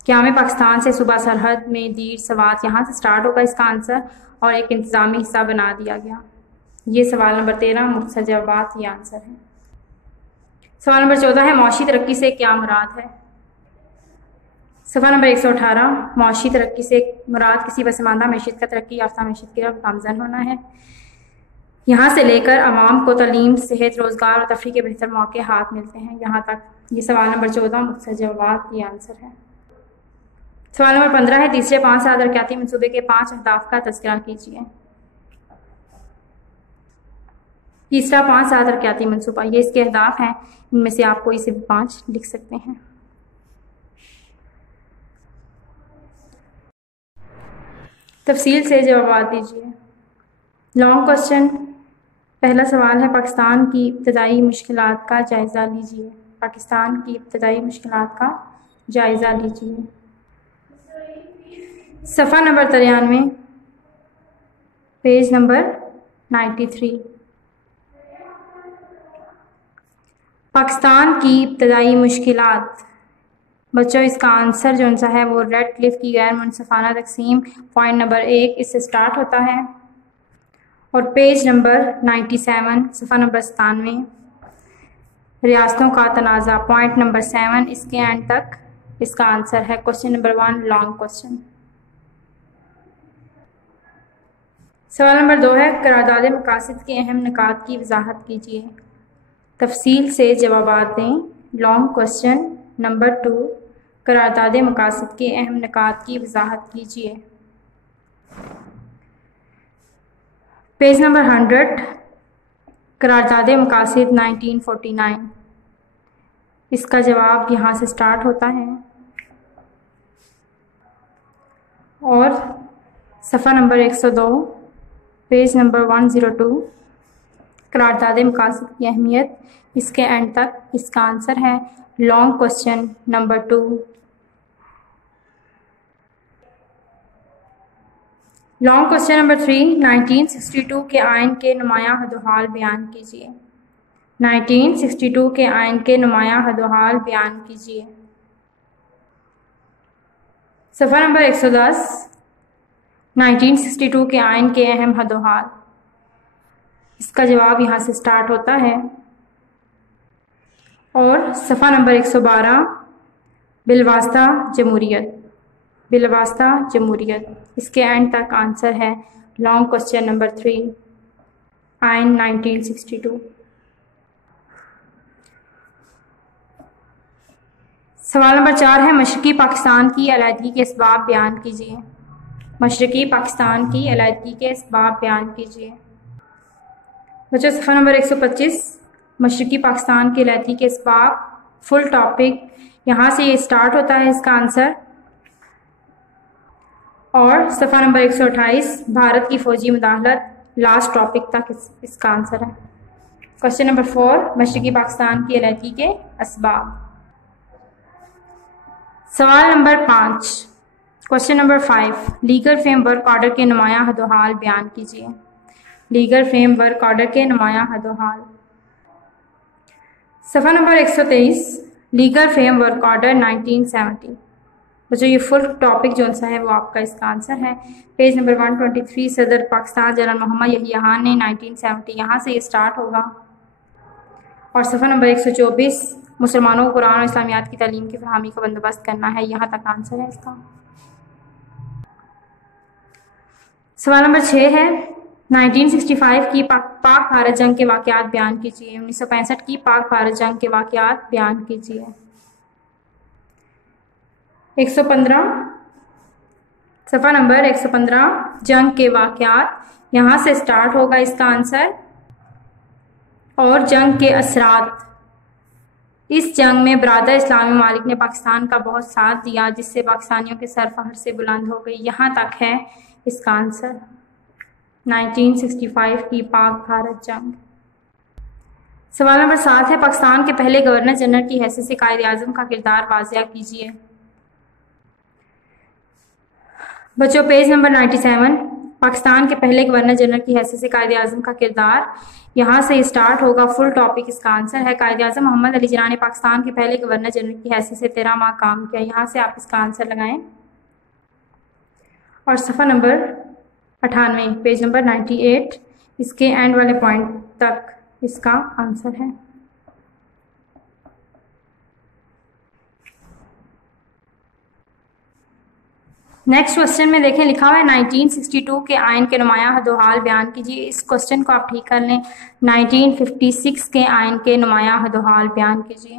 قیام پاکستان سے صوبہ سرحد میں دیر سوات، یہاں سے سٹارٹ ہوگا اس کا آنسر اور ایک انتظامی حصہ بنا دیا گیا، یہ سوال نمبر 13 مختصر جوابات یہ آنسر ہے۔ سوال نمبر 14 ہے معاشی ترقی سے کیا مراد ہے؟ صفحہ نمبر 118 معاشی ترقی سے مراد کسی پسماندہ معیشت کا ترقی یافتہ معیشت کی طرف گامزن ہونا ہے، یہاں سے لے کر عوام کو تعلیم، صحت، روزگار اور تفریح کے بہتر موقع ہاتھ ملتے ہیں یہاں تک، یہ سوال نمبر 14 مختصر جوابات یہ آنسر ہے۔ سوال نمبر 15 ہے تیسرے 5 سال ترقیاتی منصوبے کے 5 اہداف کا تذکرہ کیجیے۔ تیسرا 5 سال ترقیاتی منصوبہ، یہ اس کے اہداف ہیں، ان میں سے آپ کو اسے 5 لکھ سکتے ہیں۔ تفصیل سے جوابات دیجیے۔ لانگ کوسچن، پہلا سوال ہے پاکستان کی ابتدائی مشکلات کا جائزہ لیجیے۔ پاکستان کی ابتدائی مشکلات کا جائزہ لیجیے۔ صفحہ نمبر 93 پیج نمبر 93 پاکستان کی ابتدائی مشکلات، بچوں اس کا آنسر جو سا ہے وہ ریڈ کلف کی غیر منصفانہ تقسیم، پوائنٹ نمبر 1 اس سے سٹارٹ ہوتا ہے، اور پیج نمبر 97 صفحہ نمبر 97 ریاستوں کا تنازع، پوائنٹ نمبر 7 اس کے اینڈ تک اس کا آنسر ہے کوسچن نمبر 1 لانگ کوسچن۔ سوال نمبر 2 ہے قرارداد مقاصد کے اہم نکات کی وضاحت کیجیے۔ تفصیل سے جوابات دیں۔ لانگ کوسچن نمبر 2 قرارداد مقاصد کے اہم نکات کی وضاحت کیجیے۔ پیج نمبر 100 قرارداد مقاصد 1949، اس کا جواب یہاں سے سٹارٹ ہوتا ہے، اور صفحہ نمبر 102 پیج نمبر 102 قرارداد مقاصد کی اہمیت، اس کے اینڈ تک اس کا آنسر ہے long question number 2۔ Long question number 3 1962 کے آئین کے نمایاں حد و حال بیان کیجیے۔ 1962 کے آئین کے نمایاں حد و حال بیان کیجیے۔ صفحہ نمبر 110 1962 کے آئین کے اہم حد و حال، اس کا جواب یہاں سے سٹارٹ ہوتا ہے، اور صفحہ نمبر 112 بالواسطہ جمہوریت، بالواسطہ جمہوریت. اس کے اینڈ تک آنسر ہے لانگ کوشچن نمبر 3 آئین 1962. سوال نمبر 4 ہے مشرقی پاکستان کی علیحدگی کے اسباب بیان کیجیے. مشرقی پاکستان کی علیحدگی کے اسباب بیان کیجیے. بچوں صفحہ نمبر 125 مشرقی پاکستان کی علیحدگی کے اسباب فل ٹاپک یہاں سے یہ اسٹارٹ ہوتا ہے اس کا آنسر. اور صفحہ نمبر 128 بھارت کی فوجی مداخلت لاسٹ ٹاپک تک اس کا آنسر ہے. کوشچن نمبر 4 مشرقی پاکستان کی علیحدگی کے اسباب. سوال number 5 question number 5 legal frame work order کے نمایاں حد و حال بیان کیجیے. لیگل فریم ورک آرڈر کے نمایاں حد و حال. صفحہ number 123 legal frame work order 1970. بچوں یہ فل ٹاپک جو سا ہے وہ آپ کا اس کا آنسر ہے. پیج نمبر 123 صدر پاکستان جنرل محمد یحییٰ خان نے 1970 یہاں سے یہ اسٹارٹ ہوگا. اور صفحہ نمبر 124 مسلمانوں کو قرآن اور اسلامیات کی تعلیم کی فراہمی کا بندوبست کرنا ہے یہاں تک آنسر ہے اس کا. سوال نمبر 6 ہے 1965 کی پاک بھارت جنگ کے واقعات بیان کیجیے. 1965 کی پاک بھارت جنگ کے واقعات بیان کیجیے. 115 صفحہ نمبر 115 جنگ کے واقعات یہاں سے اسٹارٹ ہوگا اس کا آنسر. اور جنگ کے اثرات. اس جنگ میں برادر اسلامی ممالک نے پاکستان کا بہت ساتھ دیا جس سے پاکستانیوں کے سر فخر سے بلند ہو گئی یہاں تک ہے اس کا آنسر 1965 کی پاک بھارت جنگ. سوال نمبر 7 ہے پاکستان کے پہلے گورنر جنرل کی حیثیت سے قائد اعظم کا کردار واضح کیجیے. بچوں پیج نمبر 97 پاکستان کے پہلے گورنر جنرل کی حیثیت سے قائد اعظم کا کردار یہاں سے اسٹارٹ ہوگا. فل ٹاپک اس کا آنسر ہے قائد اعظم محمد علی جناح نے پاکستان کے پہلے گورنر جنرل کی حیثیت سے 13 ماہ کام کیا یہاں سے آپ اس کا آنسر لگائیں. اور صفحہ نمبر 98 پیج نمبر 98 اس کے اینڈ والے پوائنٹ تک اس کا آنسر ہے. نیکسٹ کوشچن میں دیکھیں لکھا ہوا ہے 1962 کے آئین کے نمایاں حد و حال بیان کیجیے. اس کوشچن کو آپ ٹھیک کر لیں 1956 کے آئین کے نمایاں حد و حال بیان کیجیے.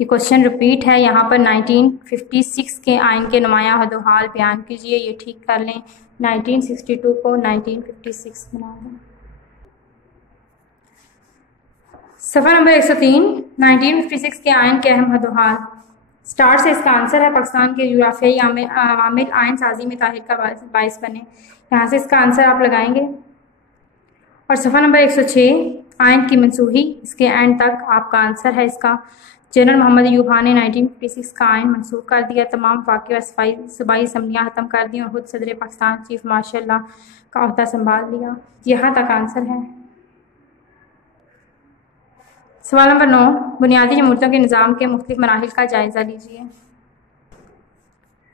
یہ کوشچن ریپیٹ ہے یہاں پر 1956 کے آئین کے نمایاں حد و حال بیان کیجیے. یہ ٹھیک کر لیں 1962 کو 1956 بنا دیں. صفحہ نمبر 103 1956 کے آئین کے اہم حد و حال. اسٹارٹ سے اس کا آنسر ہے پاکستان کے جغرافیائی عوامل آئین سازی میں تاخیر کا باعث بنے یہاں سے اس کا آنسر آپ لگائیں گے. اور صفحہ نمبر 106 آئین کی منسوخی اس کے اینڈ تک آپ کا آنسر ہے اس کا. جنرل محمد ایوب خان نے 1956 کا آئین منسوخ کر دیا. تمام فاقی اور صوبائی اسمبلیاں ختم کر دیں اور خود صدر پاکستان چیف مارشل لا کا عہدہ سنبھال لیا. یہاں تک آنسر ہے. سوال نمبر 9 بنیادی جمہوریتوں کے نظام کے مختلف مراحل کا جائزہ لیجیے.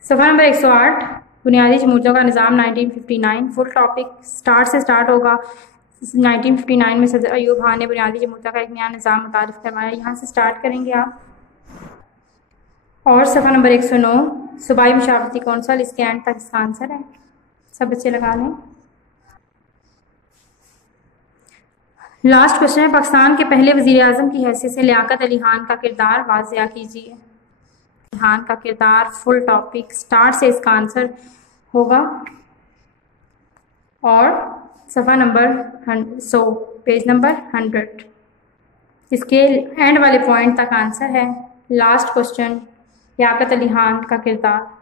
صفحہ نمبر 108 بنیادی جمہوریتوں کا نظام 1959 فل ٹاپک اسٹارٹ سے اسٹارٹ ہوگا. 1959 میں صدر ایوب خان نے بنیادی جمہوریتوں کا ایک نیا نظام متعارف کروایا یہاں سے اسٹارٹ کریں گے آپ. اور صفحہ نمبر 109 صوبائی مشاورتی کونسل اس کے اینڈ تک اس کا آنسر ہے. سب بچے لگا لیں. لاسٹ کوشچن ہے پاکستان کے پہلے وزیر اعظم کی حیثیت سے لیاقت علی خان کا کردار واضح کیجیے. خان کا کردار فل ٹاپک اسٹارٹ سے اس کا آنسر ہوگا. اور صفحہ نمبر 100 پیج نمبر 100 اس کے اینڈ والے پوائنٹ تک آنسر ہے. لاسٹ کوشچن لیاقت علی خان کا کردار.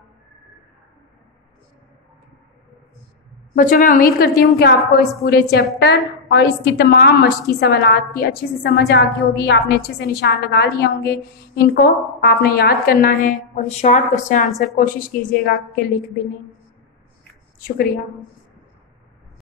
بچوں میں امید کرتی ہوں کہ آپ کو اس پورے چیپٹر اور اس کی تمام مشقی سوالات کی اچھے سے سمجھ آ گئی ہوگی. آپ نے اچھے سے نشان لگا لیے ہوں گے. ان کو آپ نے یاد کرنا ہے اور شارٹ کوشچن آنسر کوشش کیجیے گا کہ لکھ بھی لیں. شکریہ.